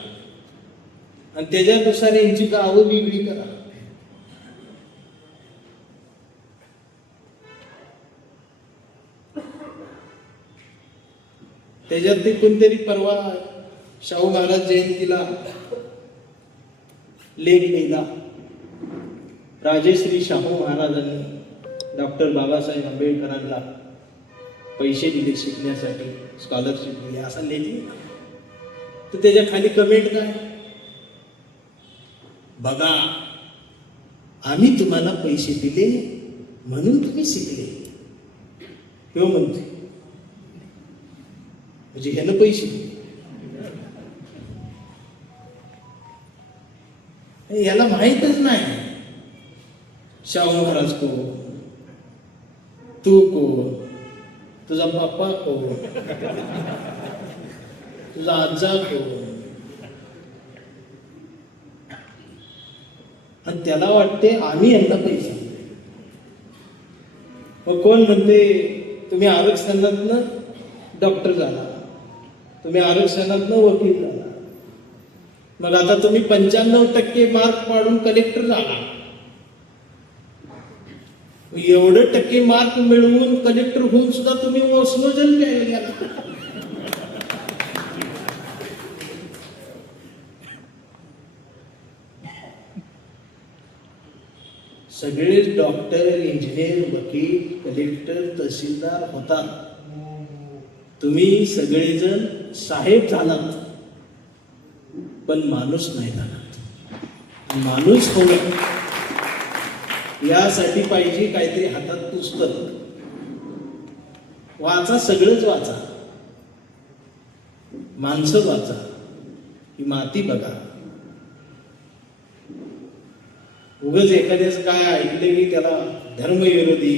आणि त्याच्यानुसार यांची गावं वेगळी करा. त्याच्यात ते कोणतरी परवा शाहू महाराज जयंतीला लेख लिहिला. राजेश्री शाहू महाराजांनी डॉक्टर बाबासाहेब आंबेडकरांना पैसे दिले शिकण्यासाठी, स्कॉलरशिप दिली असा लेख लिहिला. तर त्याच्या खाली कमेंट काय, बघा आम्ही तुम्हाला पैसे दिले म्हणून तुम्ही शिकले. किंवा म्हणते म्हणजे ह्यानं पैसे दिले, याला माहीतच नाही शाहू महाराज को, तू को, तुझा बाप्पा को, तुझा आजा को. आणि त्याला वाटते आम्ही यांना पैसे. मग कोण म्हणते तुम्ही आरक्षणातनं डॉक्टर झाला, तुम्ही आरक्षणातनं वकील झाला, मग आता तुम्ही 95% मार्क पाडून कलेक्टर झाला. एवढे टक्के मार्क मिळवून कलेक्टर होऊन सुद्धा तुम्ही ओसनोजल प्यायला गेला. सगळेच डॉक्टर, इंजिनियर, वकील, कलेक्टर, तहसीलदार होतात. तुम्ही सगळेजण साहेब झालात पण माणूस नाही झालात. माणूस होणं यासाठी पाहिजे काहीतरी हातात पुस्तक. वाचा, सगळंच वाचा, माणसं वाचा, ही माती बघा. उगाच एखाद्याच काय ऐकलं की त्याला धर्मविरोधी,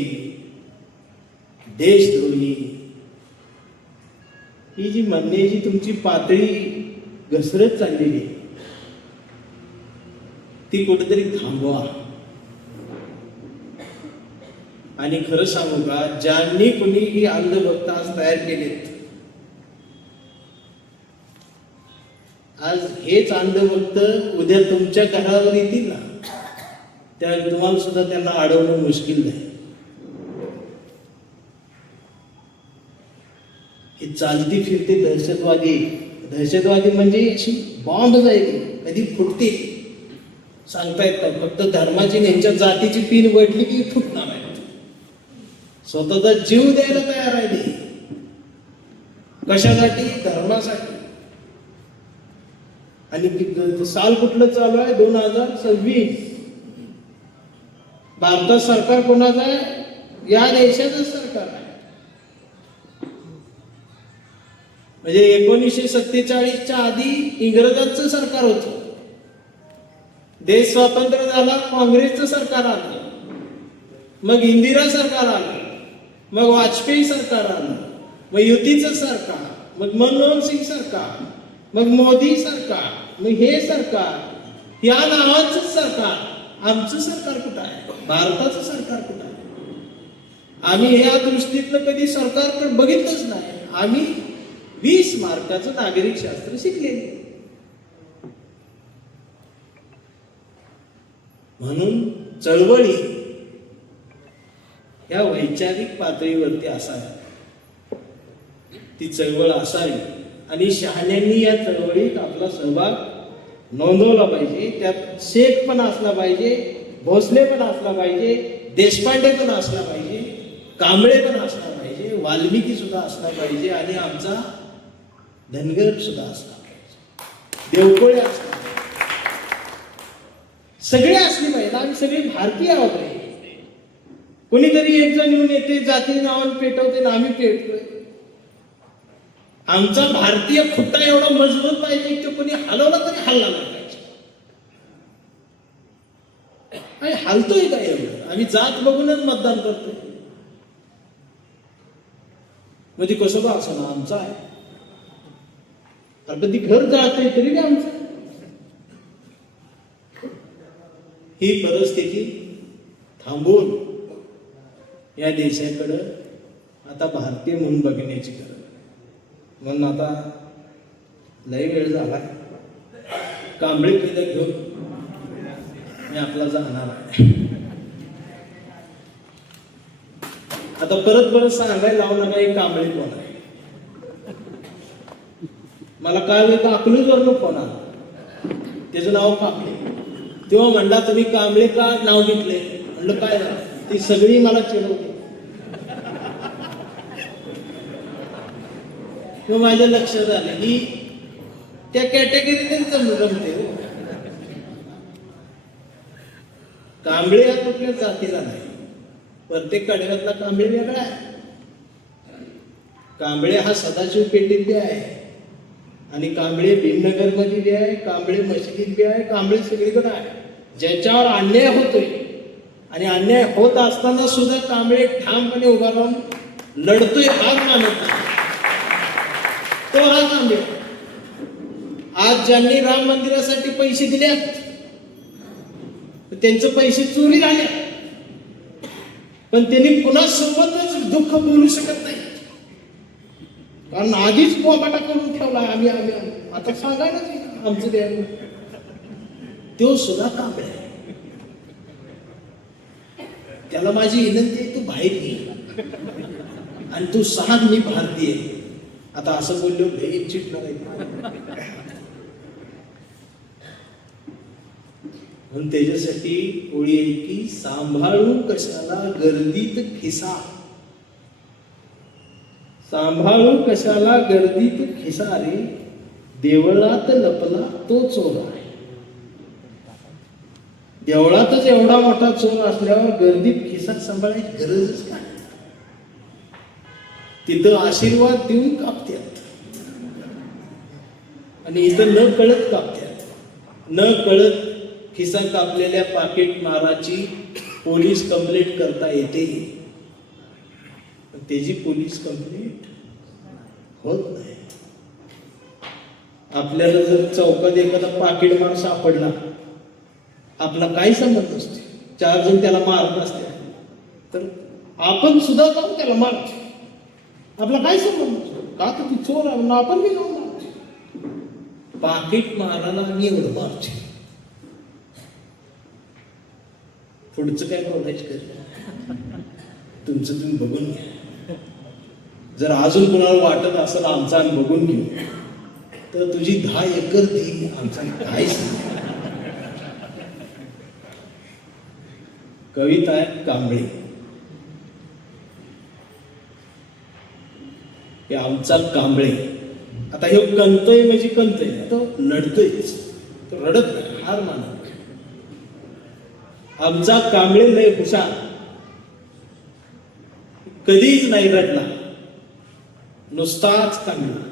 देशद्रोही ही जी म्हणण्याची तुमची पातळी घसरत चाललेली ती कुठेतरी थांबवा. आणि खरं सांगू का, ज्यांनी कोणी ही अंधभक्त आज तयार केलेत, आज हेच अंधभक्त उद्या तुमच्या घरावर येतील ना, त्या तुम्हाला सुद्धा त्यांना अडवणं मुश्किल नाही. हे चालती फिरते दहशतवादी म्हणजे अशी बॉम्ब जाईल, कधी फुटते सांगता येत नाही. फक्त धर्माची यांच्या जातीची पिन वडली की फुटणार आहे. स्वतःचा जीव द्यायला तयार आहे ते. कशासाठी? धर्मासाठी. आणि साल कुठलं चालू आहे? 2026. भारतात सरकार कोणाचं आहे? या देशाचं सरकार आहे. म्हणजे 1947च्या आधी इंग्रजांचं सरकार होतं. देश स्वातंत्र्य झाला, काँग्रेसचं सरकार आलं, मग इंदिरा सरकार आलं, मग वाजपेयी सरकार आलं, मग युतीचं सरकार, मग मनमोहन सिंग सरकार, मग मोदी सरकार, मग हे सरकार, या नावाचं सरकार. आमचं सरकार कुठं आहे? भारताचं सरकार कुठं आहे? आम्ही या दृष्टीतलं कधी सरकारकडे बघितलंच नाही. आम्ही 20 मार्काचं नागरिक शास्त्र शिकलेले. म्हणून चळवळी ह्या वैचारिक पातळीवरती असावी, ती चळवळ असावी आणि शहाण्यांनी या चळवळीत आपला सहभाग नोंदवला पाहिजे. त्यात शेख पण असला पाहिजे, भोसले पण असला पाहिजे, देशपांडे पण असला पाहिजे, कांबळे पण असला पाहिजे, वाल्मिकी सुद्धा असला पाहिजे आणि आमचा धनगर सुद्धा असला पाहिजे, देवकोळे असला पाहिजे. सगळे असले पाहिजे. आम्ही सगळे भारतीय आहोत रे. कोणीतरी एक जण येऊन येते जाती नावानं पेटवते ना आम्ही पेटतोय. आमचा भारतीय खुट्टा एवढा मजबूत पाहिजे की तो कोणी हलवला तरी हल्ला नाही पाहिजे. आणि हलतोय का एवढं? आम्ही जात बघूनच मतदान करतोय. म्हणजे कसं बा असं ना आमचं आहे, तर कधी घर जातोय तरी बी आमचं. ही परिस्थिती थांबवून या देशाकडं आता भारतीय म्हणून बघण्याची गरज. म्हणून आता लय वेळ झाला, कांबळे पैदा घेऊन मी आपला जाणार आहे. आता परत सांगायला लावू नका एक कांबळे कोण आहे. मला काय वेळ अकलूजवरनं फोन आला, त्याचं नाव कांबळे. तेव्हा म्हणला तुम्ही कांबळे का नाव घेतले? म्हणलं काय झालं? ती सगळी मला चिडवली. मग माझ्या लक्षात आलं की त्या कॅटेगरीतच रमते. कांबळे हा कुठल्या जातीचा नाही, प्रत्येक कडव्यातला कांबळे वेगळा आहे. कांबळे हा सदाशिव पेठेत बी आहे आणि कांबळे भीमनगर मध्ये बी आहे, कांबळे मशिदीत बी आहे, कांबळे सगळीकडे आहे. ज्याच्यावर अन्याय होतोय आणि अन्याय होत असताना सुद्धा कांबळे ठामपणे उभा राहून लढतोय, हार मानत नाही, तो हा कांबळे. आज ज्यांनी राम मंदिरासाठी पैसे दिलेत त्यांचे पैसे चोरी झाले, पण त्यांनी कुणासोबतच दुःख बोलू शकत नाही, कारण आधीच पोबाटा करून ठेवला आम्ही. आता सांगायला आमचं द्यायला तो सुद्धा कांबळे आहे. त्याला माझी विनंती आहे, तू बाहेर ये आणि तू सांग मी भारतीय. आता असं बोललो भाई चिटणार आहे. म्हणून त्याच्यासाठी ओळी आहे की सांभाळू कशाला गर्दीत खिसा, सांभाळू कशाला गर्दीत खिसा रे, देवळात लपला तो चोर आहे. देवळातच एवढा मोठा चोर असल्यावर गर्दीत खिसा सांभाळायची गरजच काय? तिथं आशीर्वाद देऊन कापत्यात आणि इथं न कळत कापत्यात. न कळत खिसा कापलेल्या पाकिट माराची पोलीस कंप्लेंट करता येते, पण त्याची पोलीस कंप्लेंट होत नाही. आपल्याला जर चौकात एखादा पाकिट मार सापडला, आपला काही संबंध नसते, 4 जण त्याला मारत असते, तर आपण सुद्धा जाऊन त्याला मारतो. आपला काय संबंध नसतो, का तर ती चोर आहे म्हणून आपण बी जाऊन मारतो. पाकिट मारायला आम्ही एवढं मारतो. पुढचं काय बोलायचं कर, तुमचं तुम्ही बघून घ्या. जर अजून कुणाला वाटत असेल आमचा आम्ही बघून घेऊ, तर तुझी 10 एकर ती आमचा काय सांग. कविता आहे कांबळे, हे आमचा कांबळे. आता हे कंतय म्हणजे कंतय, आता लढतोयच, तो रडत नाही, हार मानत. आमचा कांबळे लय हुशार, कधीच नाही रडला, नुसताच कांबळा.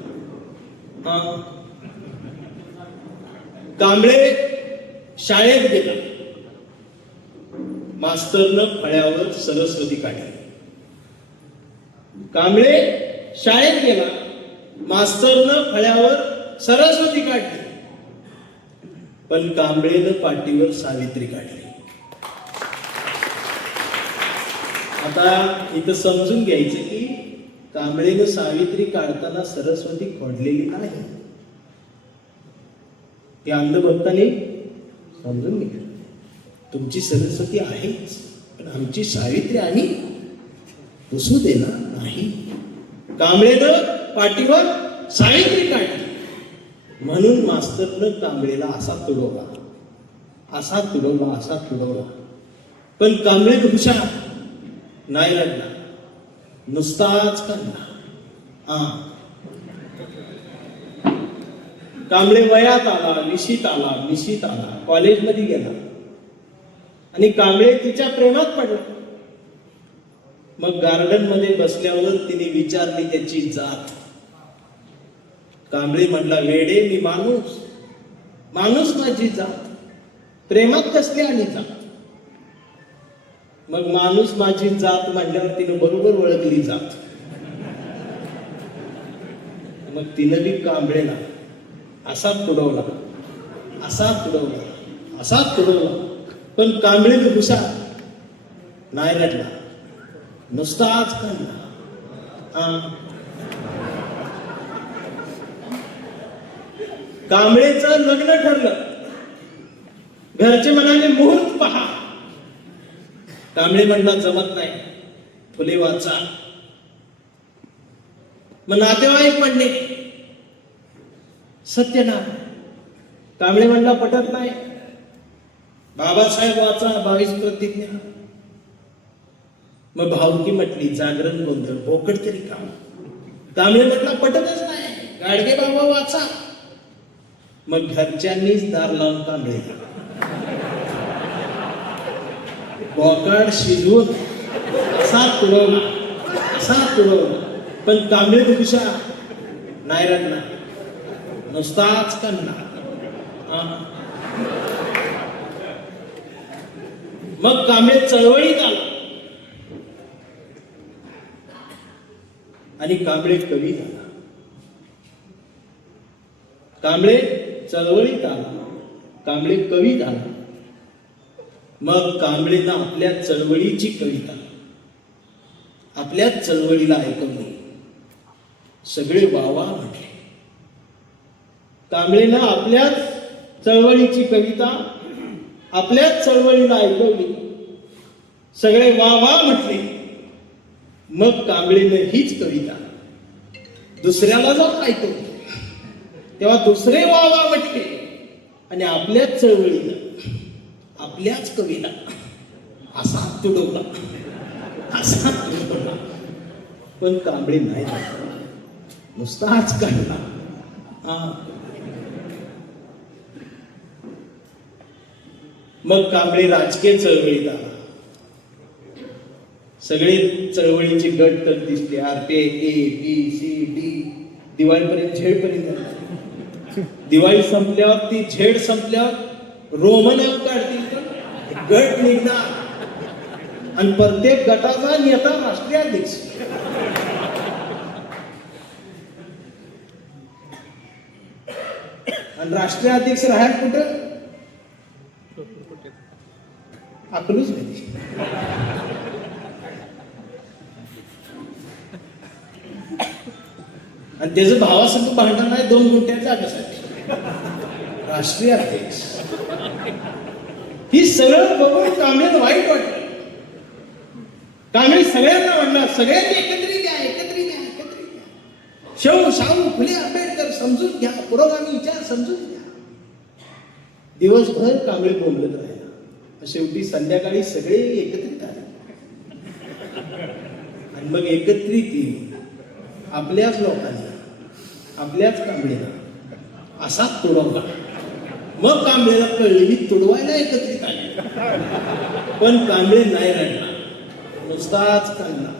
कांबळे शाळेत गेला, मास्तरनं फळ्यावर सरस्वती काढली. कांबळे शाळेत गेला, मास्तरनं फळ्यावर सरस्वती काढली, पण कांबळेनं पाठीवर सावित्री काढली. आता इथं समजून घ्यायचं की कांबळेनं सावित्री काढताना सरस्वती खोडलेली नाही, ते अंधभक्तांनी समजून घेतलं. तुमची सरस्वती आहेच, पण आमची सावित्री आणि पुसू देणार नाही. कांबळेनं पाठीवर सावित्री काढली. म्हणून मास्तरनं कांबळेला असा तुडवला, असा तुडवला, असा तुडवला. पण कांबळे हुशार, नाही रडला, नुसताच काढला. कांबळे वयात आला, विशीत आला, मिशीत आला, कॉलेजमध्ये गेला आणि कांबळे तिच्या प्रेमात पडला. मग गार्डन मध्ये बसल्यावर तिने विचारली त्याची जात. कांबळे म्हटला, वेडे मी माणूस, माणूस माझी जात, प्रेमात कसली आली जात. मग माणूस माझी जात म्हटल्यावर तिने बरोबर ओळखली जात. मग तिनं बी कांबळेला असा तुडवला, असा तुडवला, असा तुडवला. पण कांबळे हुशार, नाही रडला, नुसताच काढला. कांबळेचं लग्न ठरलं. घरचे म्हणाले मुहूर्त पहा. कांबळे म्हणला जमत नाही, फुले वाचा. मग नातेवाईक म्हणले सत्यनारायण. कांबळे म्हणला पटत नाही, बाबासाहेब वाचा, 22 प्रतिज्ञा. मग भावकी म्हटली जागरण गोंधळ, बोकड तरी काम. कांबळे म्हटला पटतच नाही, गाडगे बाबा वाचा. मग घरच्यांनीच दार लावून कांबळे बोकड शिजवून असा तुडवला, असा तुडवला. पण कांबळे हुशार, नाही रडला, नुसताच काढला. मग कांबळे चळवळीत आला आणि कांबळे कवी झाला. कांबळे चळवळीत आला, कांबळे कवी झाला. मग कांबळेनं आपल्या चळवळीची कविता आपल्या चळवळीला ऐकवली. सगळे वावा म्हटले. कांबळेनं आपल्याच चळवळीची कविता आपल्याच चळवळीला ऐकवली. सगळे वावा म्हटले. मग कांबळेनं हीच कविता दुसऱ्याला जाऊन ऐकवली. तेव्हा दुसरे वावा म्हटले आणि आपल्याच चळवळीला, आपल्याच कवीला असा तुडवला, असा तुडवला. पण कांबळे नाही, नुसताच काढला. मग कांबळे राजकीय चळवळीत आला. सगळे चळवळीचे गट तर दिसले, RPI ABCD, दिवाळीपर्यंत झेडपर्यंत. दिवाळी संपल्यावर ती झेड संपल्यावर रोमन काढतील, पण गट निघणार आणि प्रत्येक गटाचा नेता राष्ट्रीय अध्यक्ष. आणि राष्ट्रीय अध्यक्ष राहायला कुठं? अकलूज मध्ये. आणि त्याचं भावासंग भांडण आहे 2 गुंठ्याच्या जागेसाठी. राष्ट्रीय अध्यक्ष ही सरळ बघून कांबळेला वाईट वाटलं. कांबळे सगळ्यांना म्हणणार, सगळ्यांनी एकत्रित घ्या, एकत्रित घ्या, एकत्रित घ्या. शाहू फुले आंबेडकर समजून घ्या, पुरोगामी विचार समजून घ्या. दिवसभर कांबळे बोंबलत राहिला. शेवटी संध्याकाळी सगळे एकत्रित आले आणि मग एकत्रित येईल आपल्याच लोकांनी, आपल्याच कांबळेला असा तुडवला. मग कांबळेला कळली मी तुडवायला एकत्रित आले. पण कांबळे नाही राहिला, नुसताच काढला.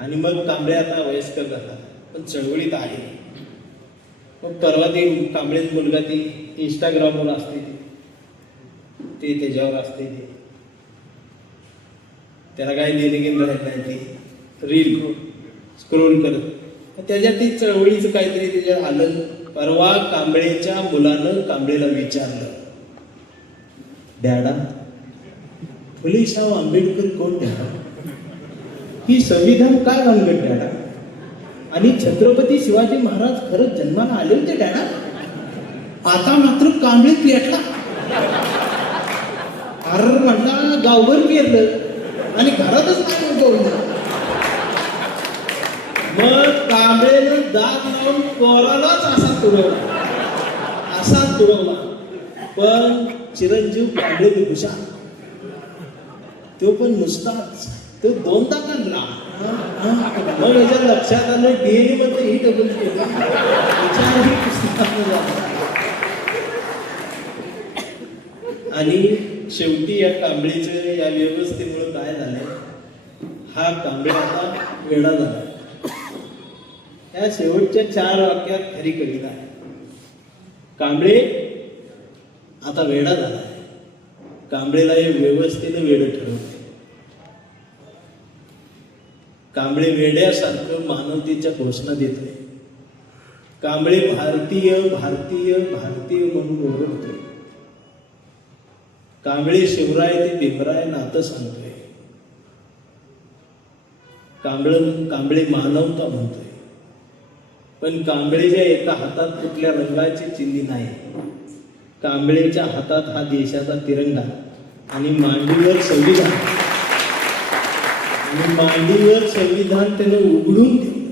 आणि मग कांबळे आता वयस्कर झाला, पण चळवळीत आहे. मग परवा ते कांबळे मुलगा ती इंस्टाग्रामवर असते, ते त्याच्यावर असते, ते त्याला काय देणे घेणं राहत नाही. ते रील स्क्रोल करत त्याच्यात ती चळवळीचं काहीतरी त्याच्यात आलं. परवा कांबळेच्या मुलानं कांबळेला विचारलं, डॅडा फुलेशाह आंबेडकर कोण डॅडा? ही संविधान काय भानगड डॅडा? आणि छत्रपती शिवाजी महाराज खरंच जन्माला आले होते डॅडा? आता मात्र कांबळे पेटला. अरे म्हटला गावभर पेरलं आणि घरातच नाही उगवलं. मग कांबळेनं दात लावून पोरालाच असा तुडवला. पण चिरंजीव कांबळे हुशार, तो पण नुसताच तो दोनदा काढला. मग याच्या लक्षात आलं डीएनए मध्ये ही डबल केली. आणि शेवटी या कांबळीचं या व्यवस्थेमुळे काय झालंय, हा कांबळे आता वेडा झाला. या शेवटच्या 4 वाक्यात खरी कविता आहे. कांबळे आता वेडा झाला. कांबळेला हे व्यवस्थेनं वेड ठरवते. कांबळे वेड्यासारखं मानवतेच्या घोषणा देतोय. कांबळे भारतीय भारतीय भारतीय म्हणून ओळखतोय. कांबळे शिवराय ते भीमराय नातं सांगतोय. कांबळे मानवता म्हणतोय. पण कांबळेच्या एका हातात कुठल्या रंगाची चिन्ही नाही. कांबळेच्या हातात हा देशाचा तिरंगा आणि मांडीवर संविधान. आणि मांडीवर संविधान त्यानं उघडून ठेवलं.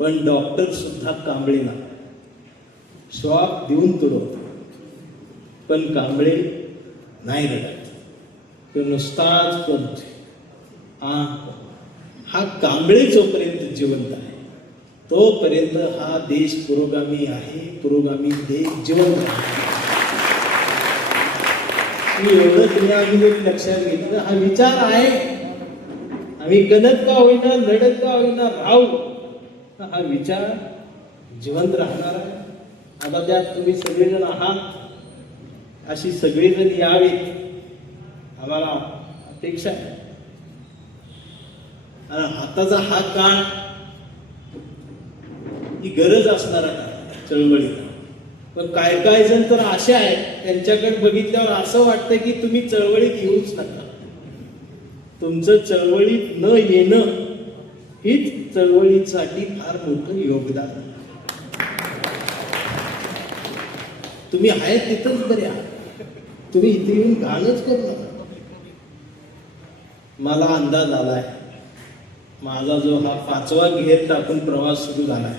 पण डॉक्टर सुद्धा कांबळेला श्वाप देऊन तुडवतो. पण कांबळे नाही रडत, तो नुसताच करतोय. हा कांबळे जोपर्यंत जिवंत आहे तोपर्यंत हा देश पुरोगामी आहे. पुरोगामी देश जिवंत आहे. एवढं तुम्ही आम्ही लक्षात घेतलं. हा विचार आहे. आम्ही गणत का होईना, लढत का होईना राहू, हा विचार जिवंत राहणार आहे. आता त्यात तुम्ही सगळेजण आहात. अशी सगळेजण यावेत आम्हाला अपेक्षा आहे. आणि आताचा हा काळ ही गरज असणार आहे चळवळीला. पण काय जण तर असे आहेत, त्यांच्याकडे बघितल्यावर असं वाटतं की तुम्ही चळवळीत येऊच नका. तुमचं चळवळीत न येणं हीच चळवळीसाठी फार मोठं योगदान. तुम्ही आहेत तिथंच बरे आहात. तुम्ही इथे येऊन घाणच करू नका. मला अंदाज आलाय, माझा जो हा 5वा घेर टाकून प्रवास सुरू झालाय.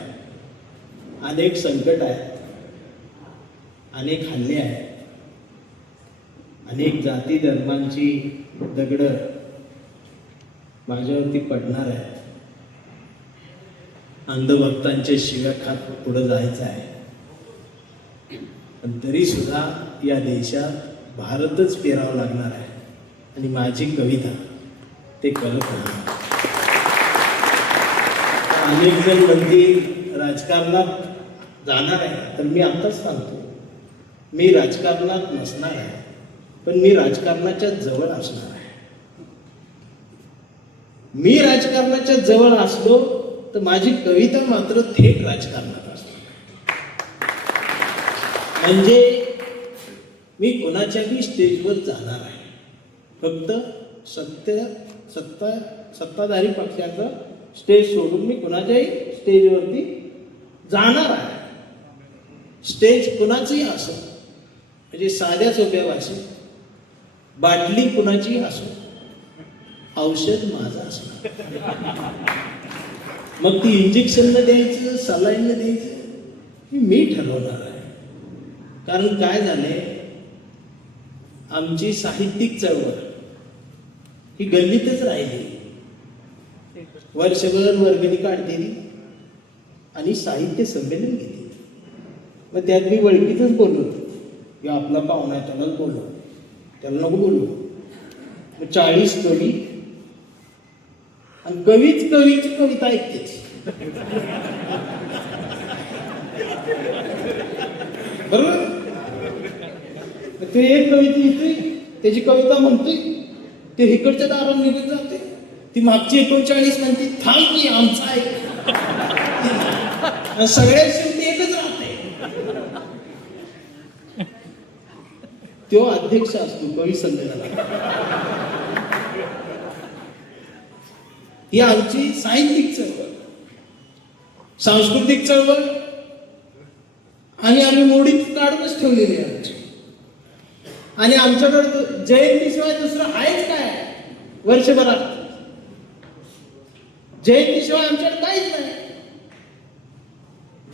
अनेक संकट आहेत, अनेक हल्ले आहेत, अनेक जाती धर्मांची दगडं माझ्यावरती पडणार आहेत. अंधभक्तांच्या शिव्या खात पुढे जायचं आहे. पण तरी सुद्धा या देशात भारतच पेरावा लागणार आहे. आणि माझी कविता ते करत राहणार. अनेक जण म्हणतील राजकारणात जाणार आहे, तर मी आताच सांगतो मी राजकारणात नसणार आहे, पण मी राजकारणाच्या जवळ असणार आहे. मी राजकारणाच्या जवळ असलो तर माझी कविता मात्र थेट राजकारणात असणार. म्हणजे मी कोणाच्याही स्टेजवर जाणार आहे. फक्त सत्ताधारी पक्षाचं स्टेज सोडून मी कोणाच्याही स्टेजवरती जाणार आहे. स्टेज कुणाचंही असो, म्हणजे साध्या सोप्या भाषेत बाटली कुणाची असो, औषध माझं असणार. मग ती इंजेक्शननं द्यायचं, सलाईननं द्यायचं मी ठरवणार आहे. कारण काय झालंय, आमची साहित्यिक चळवळ ही गल्लीतच राहिली. वर्षभर वर्गणी काढतेली आणि साहित्य संमेलन घेतली. मग त्यात मी वळखीतच बोललो की आपला पाहुणा आहे त्यालाच बोललो, त्याला नको बोललो. मग 40 कवी आणि कवीची कविता ऐकतेच. बरोबर. ते एक कविता येते, त्याची कविता म्हणते, ते इकडच्या दारात निघून जाते. ती मागची 39 म्हणते थांब की आमचा आहे. सगळ्यात शेवटी एकच राहते. तो अध्यक्ष असतो कवी संमेलनाला. ही आमची साहित्यिक चळवळ, सांस्कृतिक चळवळ आणि आम्ही मोडीत काढूनच ठेवलेली आहे आमची. आणि आमच्याकडं जयंतीशिवाय दुसरं आहेच काय वर्षभरात? जयंतीशिवाय आमच्याकडे काहीच नाही.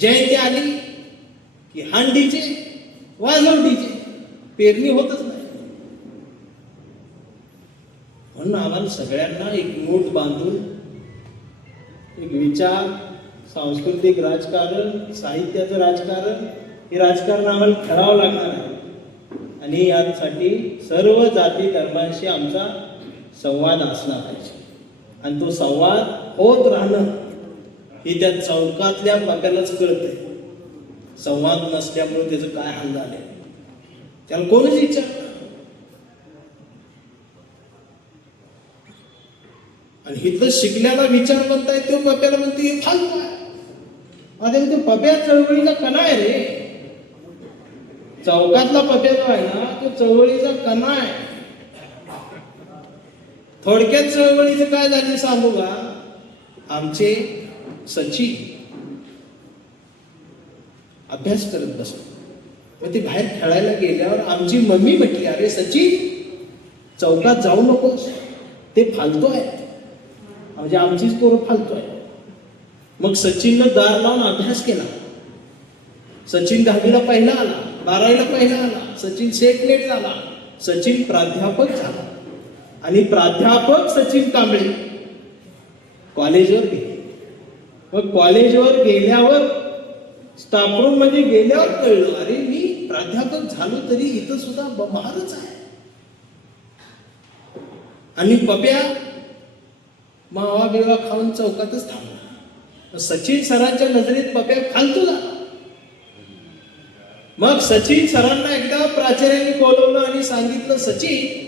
जयंती आली की हांडीचे वाजवडीचे, पेरणी होतच नाही. म्हणून आम्हाला सगळ्यांना एक मूठ बांधून एक विचार, सांस्कृतिक राजकारण, साहित्याचं राजकारण, हे राजकारण आम्हाला खेळावं लागणार आहे. आणि यासाठी सर्व जाती धर्मांशी आमचा संवाद असला पाहिजे. आणि तो संवाद होत राहणं हे त्या चौकातल्या पप्यालाच कळतंय. संवाद नसल्यामुळे त्याचं काय हाल झाले त्याला कोणच विचार. आणि इथलं शिकल्याला विचार म्हणताय तो पप्याला म्हणते हे फालतू आहे. आता ते पप्या चळवळीचा कणा आहे रे. चौकातला पप्या जो आहे ना तो चळवळीचा कणा आहे. थोडक्यात चळवळीचं काय झालं सांगू का? आमचे सचिन अभ्यास करत बसले. मग ते बाहेर खेळायला गेल्यावर आमची मम्मी म्हटली, अरे सचिन चौकात जाऊ नकोस, ते फालतू आहे. म्हणजे आमचीच पोरं फालतू आहे. मग सचिननं दार लावून अभ्यास केला. सचिन 10वीला पहिला आला, 12वीला पहिला आला. सचिन सेटनेट झाला. सचिन प्राध्यापक झाला. आणि प्राध्यापक सचिन कांबळे कॉलेजवर गेले. मग कॉलेजवर गेल्यावर स्टाफ रूम मध्ये गेल्यावर कळलं, अरे मी प्राध्यापक झालो तरी इथं सुद्धा बहारच आहे. आणि पप्या मावा बिवा खाऊन चौकातच थांबला. सचिन सरांच्या नजरेत पप्या फालतू झाला. मग सचिन सरांना एकदा प्राचार्यांनी बोलवलं आणि सांगितलं, सचिन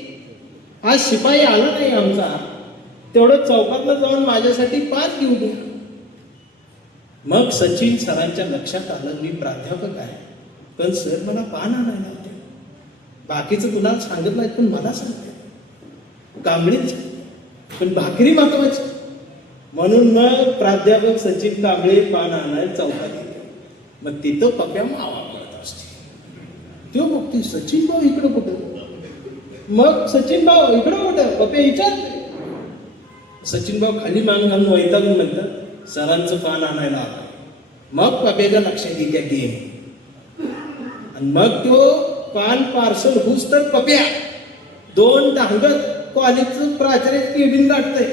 आज शिपाई आला नाही आमचा, तेवढं चौकातला जाऊन माझ्यासाठी पान घेऊन द्या. मग सचिन सरांच्या लक्षात आलं, मी प्राध्यापक आहे पण सर मला पान आणायला होते. बाकीचं तुला सांगत नाही पण मला सांगते कांबळीच पण भाकरी महत्वाची. म्हणून मग प्राध्यापक सचिन कांबळे पान आणायला चौकात गेले. मग तिथं पप्या मावा पडत असते. तो बघते सचिन भाऊ इकडं कुठं. मग सचिन भाऊ इकडं कुठं पप्या विचारते. सचिन भाऊ खाली मान घालून वैतागून म्हणतात, सरांचं पान आणायला आलं. मग पप्याच्या लक्षात येत्या ती. आणि मग तो पान पार्सल हुस तर पप्या 2 टांगत कॉलेजचं प्राचार्य केबिन गाठतंय.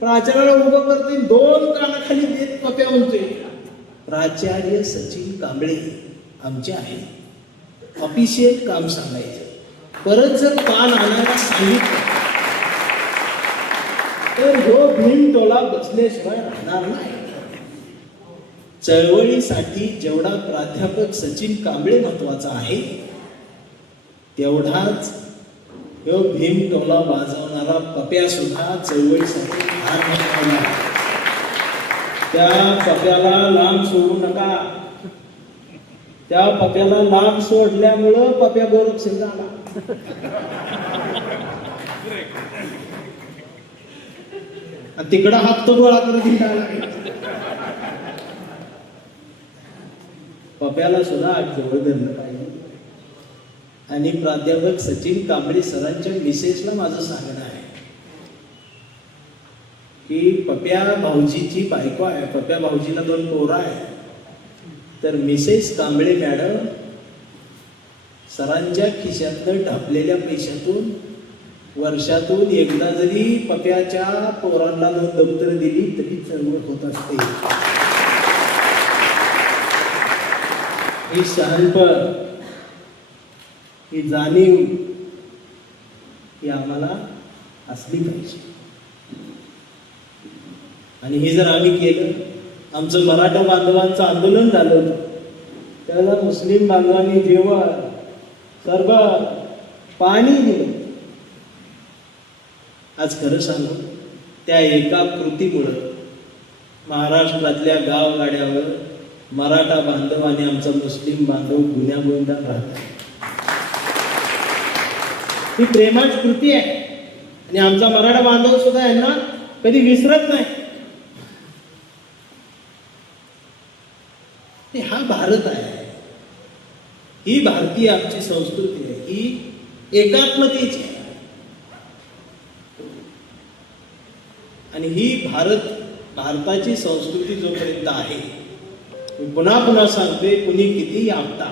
प्राचार्याला उभं करते, 2 कानाखाली देत पप्या म्हणतोय, प्राचार्य सचिन कांबळे आमचे आहे, ऑफिशियल काम सांगायचं. परत जर पान आणायला सांगितलं तर हो भीम टोला बसल्याशिवाय राहणार नाही. चळवळीसाठी जेवढा प्राध्यापक सचिन कांबळे महत्वाचा आहे, तेवढाच हो भीम टोला वाजवणारा पप्या सुद्धा चळवळीसाठी फार महत्वाचा आहे. त्या पप्याला लांब सोडू नका. त्या पप्याला लांब सोडल्यामुळं पप्या गोरक्षण झाला. तिकडा हात तो गोळा करत हिंडायला. पप्याला सुद्धा आज जवळ धरलं पाहिजे. आणि प्राध्यापक सचिन कांबळे सरांच्या मिसेसला माझं सांगणं आहे की पप्या भाऊजीची बायको आहे. पप्या भाऊजीला 2 पोरं आहे. तर मिसेस कांबळे मॅडम सरांच्या खिशातनं ढापलेल्या पैशातून वर्षातून एकदा जरी पप्याच्या पोरांना 2 दप्तर दिली तरी चळवळ होत असते. ही शहाणपण, ही जाणीव ही आम्हाला असली पाहिजे. आणि हे जर आम्ही केलं, आमचं मराठा बांधवांचं आंदोलन झालं होतं त्याला मुस्लिम बांधवांनी जेवण सरबत पाणी दिलं. आज खरं सांगू, त्या एका कृतीमुळं महाराष्ट्रातल्या गावगाड्यावर मराठा बांधव आणि आमचा मुस्लिम बांधव गुन्ह्यागोविंदात राहतात. ही प्रेमाची कृती आहे. आणि आमचा मराठा बांधव सुद्धा यांना कधी विसरत नाही. हा भारत आहे. ही भारतीय आमची संस्कृती आहे, ही एकात्मतेची आहे. आणि ही भारताची संस्कृती जोपर्यंत आहे, मी पुन्हा पुन्हा सांगते, कुणी किती आपटा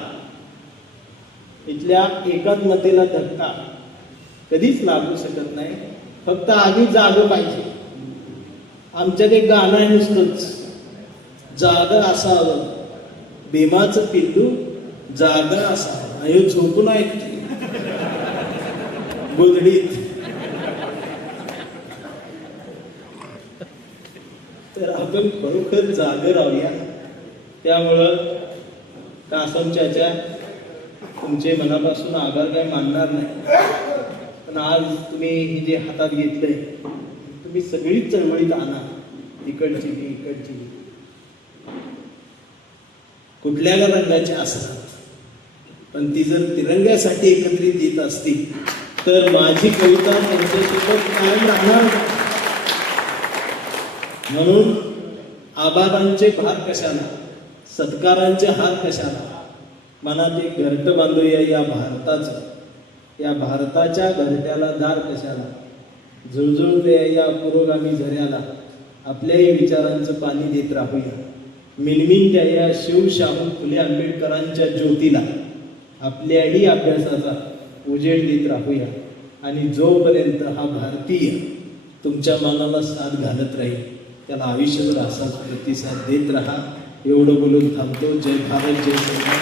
इथल्या एकात्मतेला धक्का कधीच लागू शकत नाही. फक्त आधी जागं पाहिजे. आमच्यात एक गाणं आहे नुसतंच, जागं असावं भीमाचं पिल्लू जागं असावं. हे झोपून ऐकते गोधडीत. तर आपण खरोखर जागं राहूया. त्यामुळं कासम चाचा, तुमचे मनापासून आभार काय मानणार नाही. पण आज तुम्ही हे जे हातात घेतलंय, तुम्ही सगळीच चळवळीत आणा, इकडची बी इकडची बी, कुठल्या रंगाची असतात, पण ती जर तिरंग्यासाठी एकत्रित येत असती तर माझी कविता त्यांच्यासोबत कायम राहणार. म्हणून आभारांचे भार कशाला, सत्कारांचे हार कशाला, मनात एक घरटं बांधूया या भारताचं, या भारताच्या घरट्याला दार कशाला, झुळझुळ द्या या पुरोगामी झऱ्याला, आपल्याही विचारांचं पाणी देत राहूया. मिनमिन त्या या शिवशाहू फुले आंबेडकरांच्या ज्योतीला आपल्याही अभ्यासाचा उजेड देत राहूया. आणि जोपर्यंत हा भारतीय तुमच्या मनाला साथ घालत राहील, त्याला आयुष्यभर असाच प्रतिसाद देत राहा. एवढं बोलून थांबतो. जय भारत, जय संविधान.